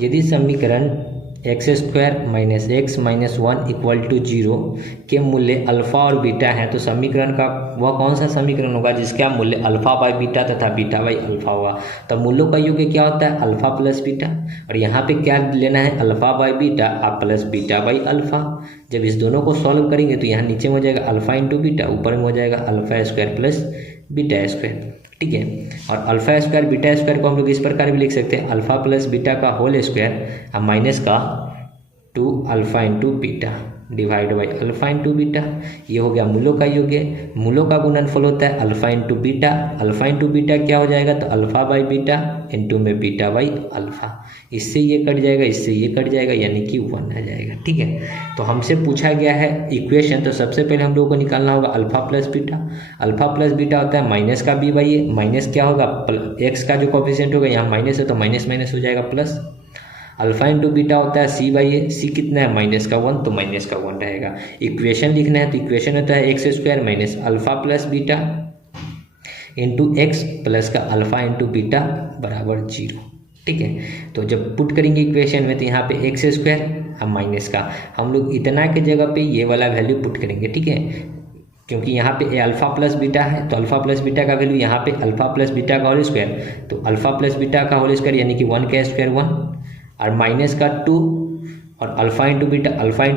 यदि समीकरण x² minus x minus 1 equal to 0 के मूल्य अल्फा और बीटा हैं, तो समीकरण का वह कौन सा समीकरण होगा जिसका मूल्य अल्फा बाई बीटा तथा बीटा बाई अल्फा होगा। तो मूल्यों का योग क्या होता है अल्फा प्लस बीटा, और यहाँ पे क्या लेना है अल्फा बाई बीटा आप प्लस बीटा बाई अल्फा। जब इस दोनों को सॉल्व करेंगे तो यहाँ नीचे में हो जाएगा अल्फा इंटू बीटा, ऊपर में हो जाएगा alpha square plus beta square, ठीक है। और अल्फा स्क्वायर बीटा स्क्वायर को हम लोग इस प्रकार भी लिख सकते हैं अल्फा प्लस बीटा का होल स्क्वायर अब माइनस का 2 alpha into beta divide by alpha into beta. ये हो गया मूलों का योग, मूलों का गुणनफल होता है alpha into beta. Alpha into beta क्या हो जाएगा तो अल्फा बाई बीटा इंटू में बीटा बाई अल्फा, इससे ये कट जाएगा, इससे ये कट जाएगा, यानी कि 1 आ जाएगा, ठीक है। तो हमसे पूछा गया है इक्वेशन, तो सबसे पहले हम लोगों को निकालना होगा alpha plus beta. Alpha plus beta होता है माइनस का बी बाई ए, माइनस क्या होगा एक्स का जो कोफिशिएंट होगा यहाँ माइनस है तो माइनस माइनस हो जाएगा प्लस। अल्फा इंटू बीटा होता है सी बाई ए, सी कितना है माइनस का 1 तो माइनस का 1 रहेगा। इक्वेशन लिखना है तो इक्वेशन होता है x² minus alpha plus beta into x plus का अल्फा इंटू बीटा बराबर 0, ठीक है। तो जब पुट करेंगे इक्वेशन में तो यहाँ पे x² अब माइनस का हम लोग इतना के जगह पे ये वाला वैल्यू पुट करेंगे, ठीक है, क्योंकि यहाँ पे अल्फा प्लस बीटा है तो अल्फा प्लस बीटा का वैल्यू यहाँ पे अल्फा प्लस बीटा का होल स्क्वायर, तो अल्फा प्लस बीटा का होल स्क्वायर यानी कि 1 का स्क्वायर 1 और माइनस का 2 और अल्फा इंटू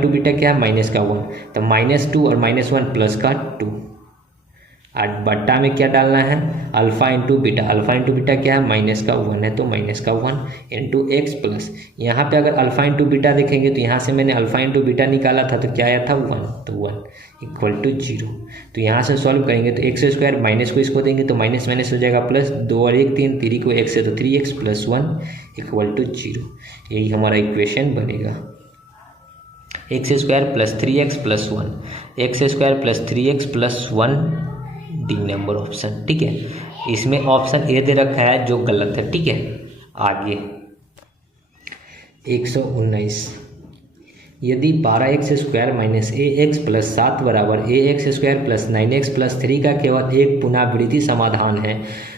बीटा क्या है माइनस का 1, तो -2 और -1 प्लस का 2 और बट्टा में क्या डालना है अल्फा इंटू बीटा क्या है माइनस का 1 है तो माइनस का 1 इंटू एक्स प्लस, यहाँ पे अगर अल्फा इंटू बीटा देखेंगे तो यहाँ से मैंने अल्फा इंटू बीटा निकाला था तो क्या आया था 1, तो 1 इक्वल टू 0। तो यहाँ से सॉल्व करेंगे तो x² माइनस को इसको देंगे तो माइनस माइनस हो जाएगा प्लस, 2 और 1 3, 3 को x है तो 3x प्लस 1 इक्वल टू 0। यही हमारा इक्वेशन बनेगा x² plus 3x plus 1, x² plus 3x plus 1 d number option, ठीक है। इसमें ऑप्शन ए दे रखा है जो गलत है, ठीक है। आगे 119, यदि 12x² माइनस ax प्लस 7 बराबर ax² प्लस 9x प्लस 3 का केवल एक पुनरावृत्ति समाधान है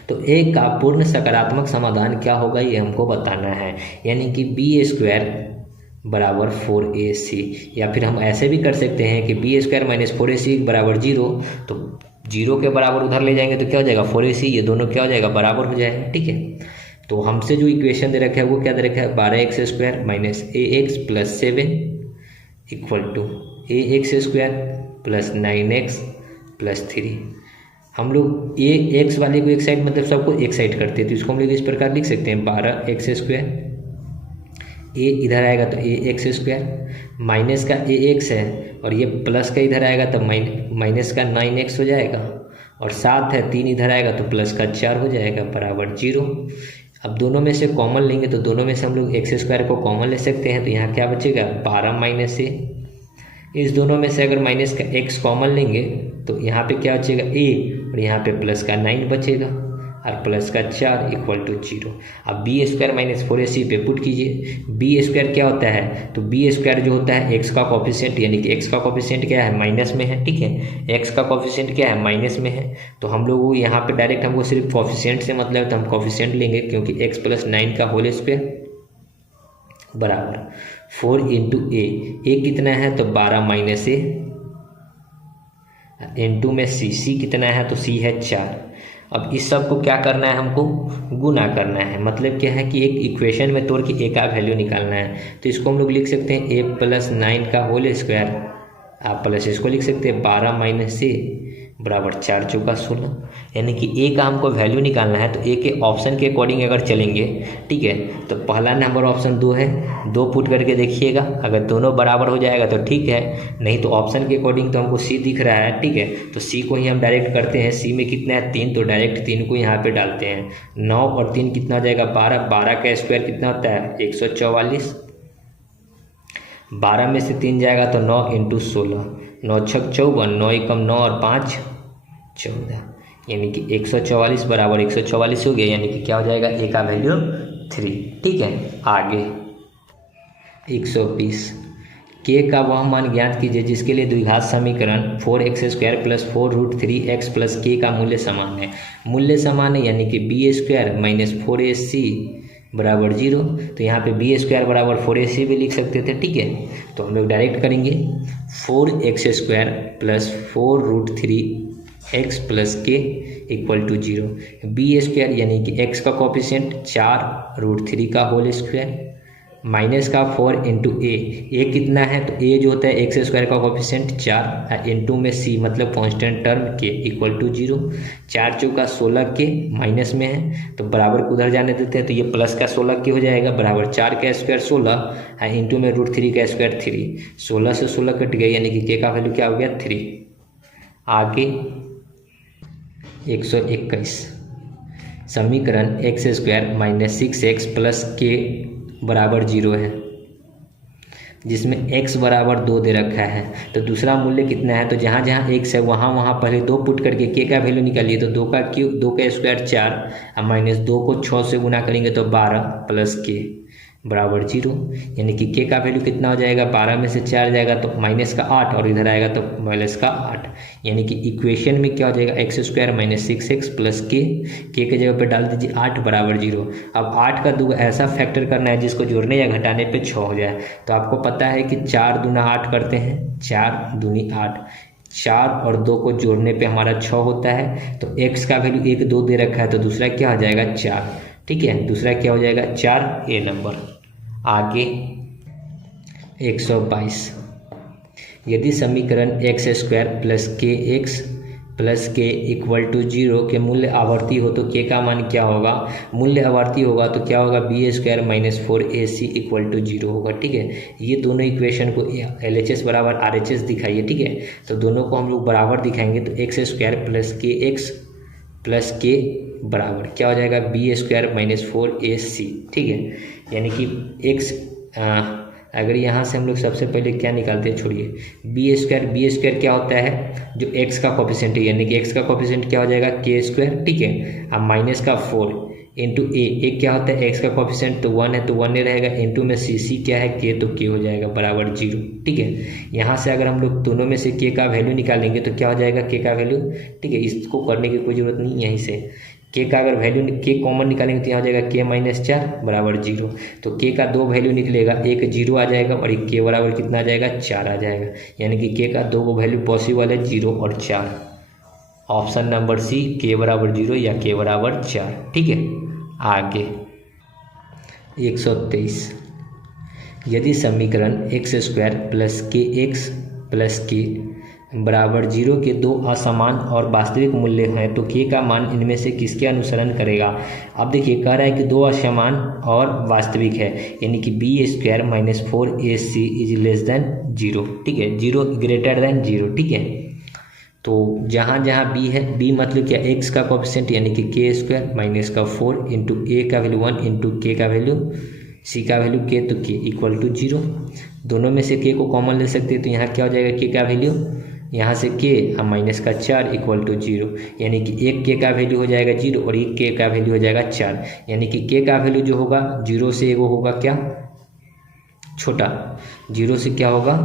तो ए का पूर्ण सकारात्मक समाधान क्या होगा ये हमको बताना है, यानी कि बी स्क्वायर बराबर 4ac, या फिर हम ऐसे भी कर सकते हैं कि बी स्क्वायर माइनस 4ac बराबर 0, तो 0 के बराबर उधर ले जाएंगे तो क्या हो जाएगा 4ac, ये दोनों क्या हो जाएगा बराबर हो जाएगा। ठीक है, तो हमसे जो इक्वेशन दे रखा है वो क्या दे रखा है 12x² minus ax plus 7 equal to ax square plus 9x plus 3। हम लोग ए एक्स वाले को एक साइड मतलब सबको एक साइड करते हैं, तो इसको हम लोग इस प्रकार लिख सकते हैं 12x², ए इधर आएगा तो ax² माइनस का ax है और ये प्लस का इधर आएगा तो माइनस का 9x हो जाएगा, और 7 है 3 इधर आएगा तो प्लस का 4 हो जाएगा बराबर 0। अब दोनों में से कॉमन लेंगे तो दोनों में से हम लोग x² को कॉमन ले सकते हैं, तो यहाँ क्या बचेगा 12 माइनस a। इस दोनों में से अगर माइनस का x कॉमन लेंगे तो यहाँ पे क्या बचेगा a, और यहाँ पे प्लस का 9 बचेगा और प्लस का 4 इक्वल टू 0। अब बी स्क्वायर माइनस 4ac पे पुट कीजिए। बी स्क्वायर क्या होता है, तो बी स्क्वायर जो होता है एक्स का कॉफिशिएंट, यानी कि एक्स का कॉफिशिएंट क्या है माइनस में है। ठीक है, एक्स का कॉफिशिएंट क्या है माइनस में है, तो हम लोग यहाँ पे डायरेक्ट हमको सिर्फ कॉफिशिएंट से मतलब है तो हम कॉफिशिएंट लेंगे, क्योंकि एक्स प्लस 9 का होल स्क्वायर बराबर 4 इंटू ए कितना है तो 12 माइनस ए, इंटू में सी कितना है तो सी है 4। अब इस सब को क्या करना है हमको गुना करना है, मतलब क्या है कि एक इक्वेशन में तोड़ के ए का वैल्यू निकालना है, तो इसको हम लोग लिख सकते हैं ए प्लस 9 का होल स्क्वायर, आप प्लस इसको लिख सकते हैं 12 माइनस ए बराबर 4 चौका 16, यानी कि ए का हमको वैल्यू निकालना है। तो ए के ऑप्शन के अकॉर्डिंग अगर चलेंगे, ठीक है, तो पहला नंबर ऑप्शन 2 है, 2 पुट करके देखिएगा, अगर दोनों बराबर हो जाएगा तो ठीक है, नहीं तो ऑप्शन के अकॉर्डिंग तो हमको सी दिख रहा है। ठीक है, तो सी को ही हम डायरेक्ट करते हैं। सी में कितना है 3, तो डायरेक्ट 3 को यहाँ पे डालते हैं। 9 और 3 कितना हो जाएगा 12, 12 का स्क्वायर कितना होता है 144, 12 में से 3 जाएगा तो 9 इंटू 16, 9 छक 54, 9 एकम 9 और 5 14, यानी कि 144 बराबर 144 हो गया, यानी कि क्या हो जाएगा ए का वैल्यू 3। ठीक है, आगे 120 के का वह मान ज्ञात कीजिए जिसके लिए द्विघात समीकरण 4x² प्लस 4√3x प्लस के का मूल्य समान है। मूल्य समान है यानी कि b² माइनस 4ac बराबर 0, तो यहाँ पे b² बराबर 4ac भी लिख सकते थे। ठीक है, तो हम लोग डायरेक्ट करेंगे 4x² प्लस 4√3x प्लस के इक्वल टू 0। b² यानी कि x का कॉफिशिएंट 4√3 का होल स्क्वायर माइनस का 4 इंटू ए कितना है तो ए जो होता है x² का कॉफिशिएंट 4 इंटू में c मतलब कांस्टेंट टर्म के इक्वल टू 0। 4 चौका 16 के माइनस में है तो बराबर को उधर जाने देते हैं, तो ये प्लस का 16 के हो जाएगा बराबर 4 का स्क्वायर 16 इंटू में √3 का स्क्वायर 3। 16 से 16 कट गया यानी कि के का वैल्यू क्या हो गया 3। आगे 121 समीकरण x² माइनस 6x प्लस के बराबर 0 है, जिसमें x बराबर 2 दे रखा है। तो दूसरा मूल्य कितना है तो जहाँ जहाँ x है वहाँ पहले 2 पुट करके k का वैल्यू निकालिए। तो 2 का क्यूब 2 का स्क्वायर 4 और माइनस 2 को 6 से गुना करेंगे तो 12 प्लस k बराबर 0, यानी कि k का वैल्यू कितना हो जाएगा 12 में से 4 जाएगा तो माइनस का 8 और इधर आएगा तो माइनस का 8, यानी कि इक्वेशन में क्या हो जाएगा x² माइनस 6x प्लस के के जगह पे डाल दीजिए 8 बराबर 0। अब 8 का 2 ऐसा फैक्टर करना है जिसको जोड़ने या घटाने पे 6 हो जाए। तो आपको पता है कि 4 दूना 8 करते हैं, 4 दूनी 8, 4 और 2 को जोड़ने पे हमारा 6 होता है। तो x का वैल्यू 1 2 दे रखा है तो दूसरा क्या हो जाएगा 4। ठीक है, दूसरा क्या हो जाएगा 4 ए नंबर। आगे 122 यदि समीकरण x² प्लस के एक्स प्लस के इक्वल टू 0 के मूल्य आवर्ती हो तो के का मान क्या होगा, मूल्य आवर्ती होगा तो क्या होगा b² minus 4ac equal to 0 होगा। ठीक है, ये दोनों इक्वेशन को LHS बराबर RHS दिखाइए। ठीक है, तो दोनों को हम लोग बराबर दिखाएंगे तो x² प्लस के एक्स प्लस के बराबर क्या हो जाएगा b² माइनस 4ac। ठीक है, यानी कि x अगर यहाँ से हम लोग सबसे पहले क्या निकालते हैं छोड़िए b² क्या होता है जो x का कॉफिशिएंट है, यानी कि x का कॉफिशिएंट क्या हो जाएगा k²। ठीक है, अब माइनस का 4 इंटू ए क्या होता है x का कॉफिशिएंट तो 1 है तो 1 नहीं रहेगा, इंटू में c क्या है k तो k हो जाएगा बराबर 0। ठीक है, यहाँ से अगर हम लोग दोनों में से k का वैल्यू निकालेंगे तो क्या हो जाएगा k का वैल्यू। ठीक है, इसको करने की कोई ज़रूरत नहीं, यहीं से के का अगर वैल्यू के कॉमन निकालेंगे तो यहाँ हो जाएगा के माइनस 4 बराबर 0। तो के का 2 वैल्यू निकलेगा, एक 0 आ जाएगा और एक के बराबर कितना आ जाएगा 4 आ जाएगा, यानी कि के का 2 वैल्यू पॉसिबल है 0 और 4। ऑप्शन नंबर सी के बराबर 0 या के बराबर 4। ठीक है, आगे 123, यदि समीकरण एक्स स्क्वायर प्लस के एक्स प्लस के बराबर 0 के दो असमान और वास्तविक मूल्य हैं तो के का मान इनमें से किसके अनुसरण करेगा। अब देखिए कह रहा है कि दो असमान और वास्तविक है, यानी कि b square minus 4ac is less than 0। ठीक है, 0 ग्रेटर देन 0। ठीक है, तो जहाँ जहाँ बी है, बी मतलब क्या, एक्स का कोएफिशिएंट यानी कि के स्क्वायर माइनस का 4 इंटू ए का वैल्यू 1 इंटू के का वैल्यू सी का वैल्यू के, तो के इक्वल टू 0। दोनों में से के को कॉमन ले सकते हैं, तो यहाँ क्या हो जाएगा के का वैल्यू, यहाँ से के माइनस का 4 इक्वल टू 0, यानी कि एक के का वैल्यू हो जाएगा 0 और एक के का वैल्यू हो जाएगा 4, यानी कि के का वैल्यू जो होगा 0 से एगो होगा क्या छोटा, 0 से क्या होगा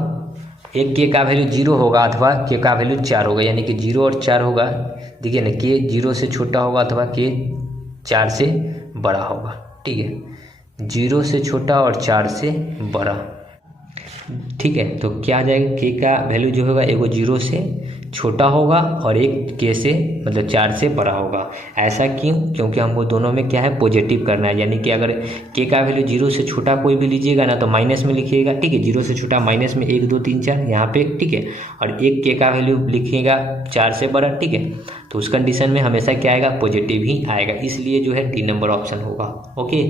एक के का वैल्यू 0 होगा अथवा के का वैल्यू 4 होगा, यानी कि 0 और 4 होगा। देखिए ना, के 0 से छोटा होगा अथवा के 4 से बड़ा होगा। ठीक है, 0 से छोटा और 4 से बड़ा। ठीक है, तो क्या आ जाएगा, के का वैल्यू जो होगा एगो 0 से छोटा होगा और एक के से मतलब 4 से बड़ा होगा। ऐसा क्यों, क्योंकि हमको दोनों में क्या है पॉजिटिव करना है, यानी कि अगर के का वैल्यू 0 से छोटा कोई भी लीजिएगा ना तो माइनस में लिखिएगा। ठीक है, 0 से छोटा माइनस में 1 2 3 4 यहाँ पे। ठीक है, और एक के का वैल्यू लिखिएगा 4 से बड़ा। ठीक है, तो उस कंडीशन में हमेशा क्या आएगा पॉजिटिव ही आएगा, इसलिए जो है डी नंबर ऑप्शन होगा। ओके,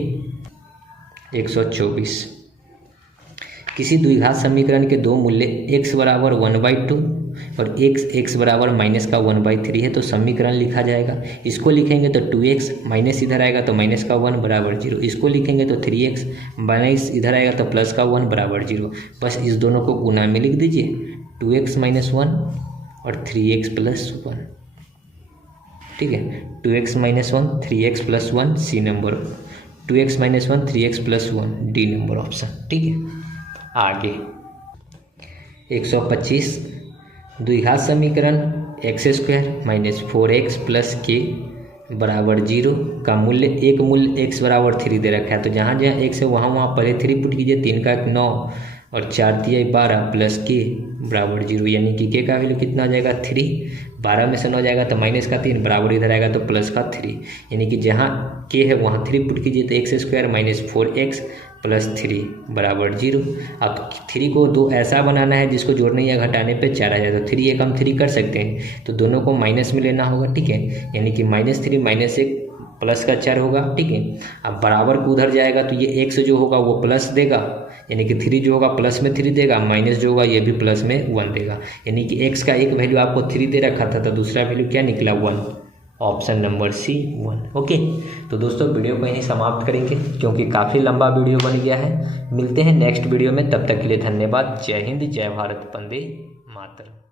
124, किसी द्विघात समीकरण के दो मूल्य x बराबर 1/2 और x बराबर माइनस का 1/3 है तो समीकरण लिखा जाएगा। इसको लिखेंगे तो 2x माइनस इधर आएगा तो माइनस का 1 बराबर 0, इसको लिखेंगे तो 3x माइनस इधर आएगा तो प्लस का 1 बराबर 0। बस इस दोनों को गुना में लिख दीजिए, 2x माइनस 1 और 3x प्लस 1। ठीक है, 2x minus 1 3x plus 1 c number, 2x minus 1 3x plus 1 d number option. ठीक है, आगे 125, द्विघात समीकरण x square minus 4x plus के बराबर 0 का मूल्य, एक मूल्य x बराबर 3 दे रखा है, तो जहाँ जहाँ x है वहाँ वहाँ पहले 3 पुट कीजिए, 3 का 9 और 4 तिया 12 प्लस के बराबर 0, यानी कि के का वैल्यू कितना आ जाएगा 3, 12 में से 9 जाएगा तो माइनस का 3 बराबर इधर आएगा तो प्लस का 3, यानी कि जहाँ के है वहाँ 3 पुट कीजिए तो x square minus 4x plus 3 बराबर 0। अब 3 को दो ऐसा बनाना है जिसको जोड़ने या घटाने पे 4 आ जाए, तो 3 एक हम 3 कर सकते हैं, तो दोनों को माइनस में लेना होगा। ठीक है, यानी कि -3 माइनस 1 प्लस का 4 होगा। ठीक है, अब बराबर को उधर जाएगा तो ये x जो होगा वो प्लस देगा, यानी कि 3 जो होगा प्लस में 3 देगा, माइनस जो होगा ये भी प्लस में 1 देगा, यानी कि x का एक वैल्यू आपको 3 दे रखा था तो दूसरा वैल्यू क्या निकला 1, ऑप्शन नंबर सी 1। ओके, तो दोस्तों वीडियो को यहीं समाप्त करेंगे क्योंकि काफ़ी लंबा वीडियो बन गया है। मिलते हैं नेक्स्ट वीडियो में, तब तक के लिए धन्यवाद। जय हिंद, जय भारत, वंदे मातरम।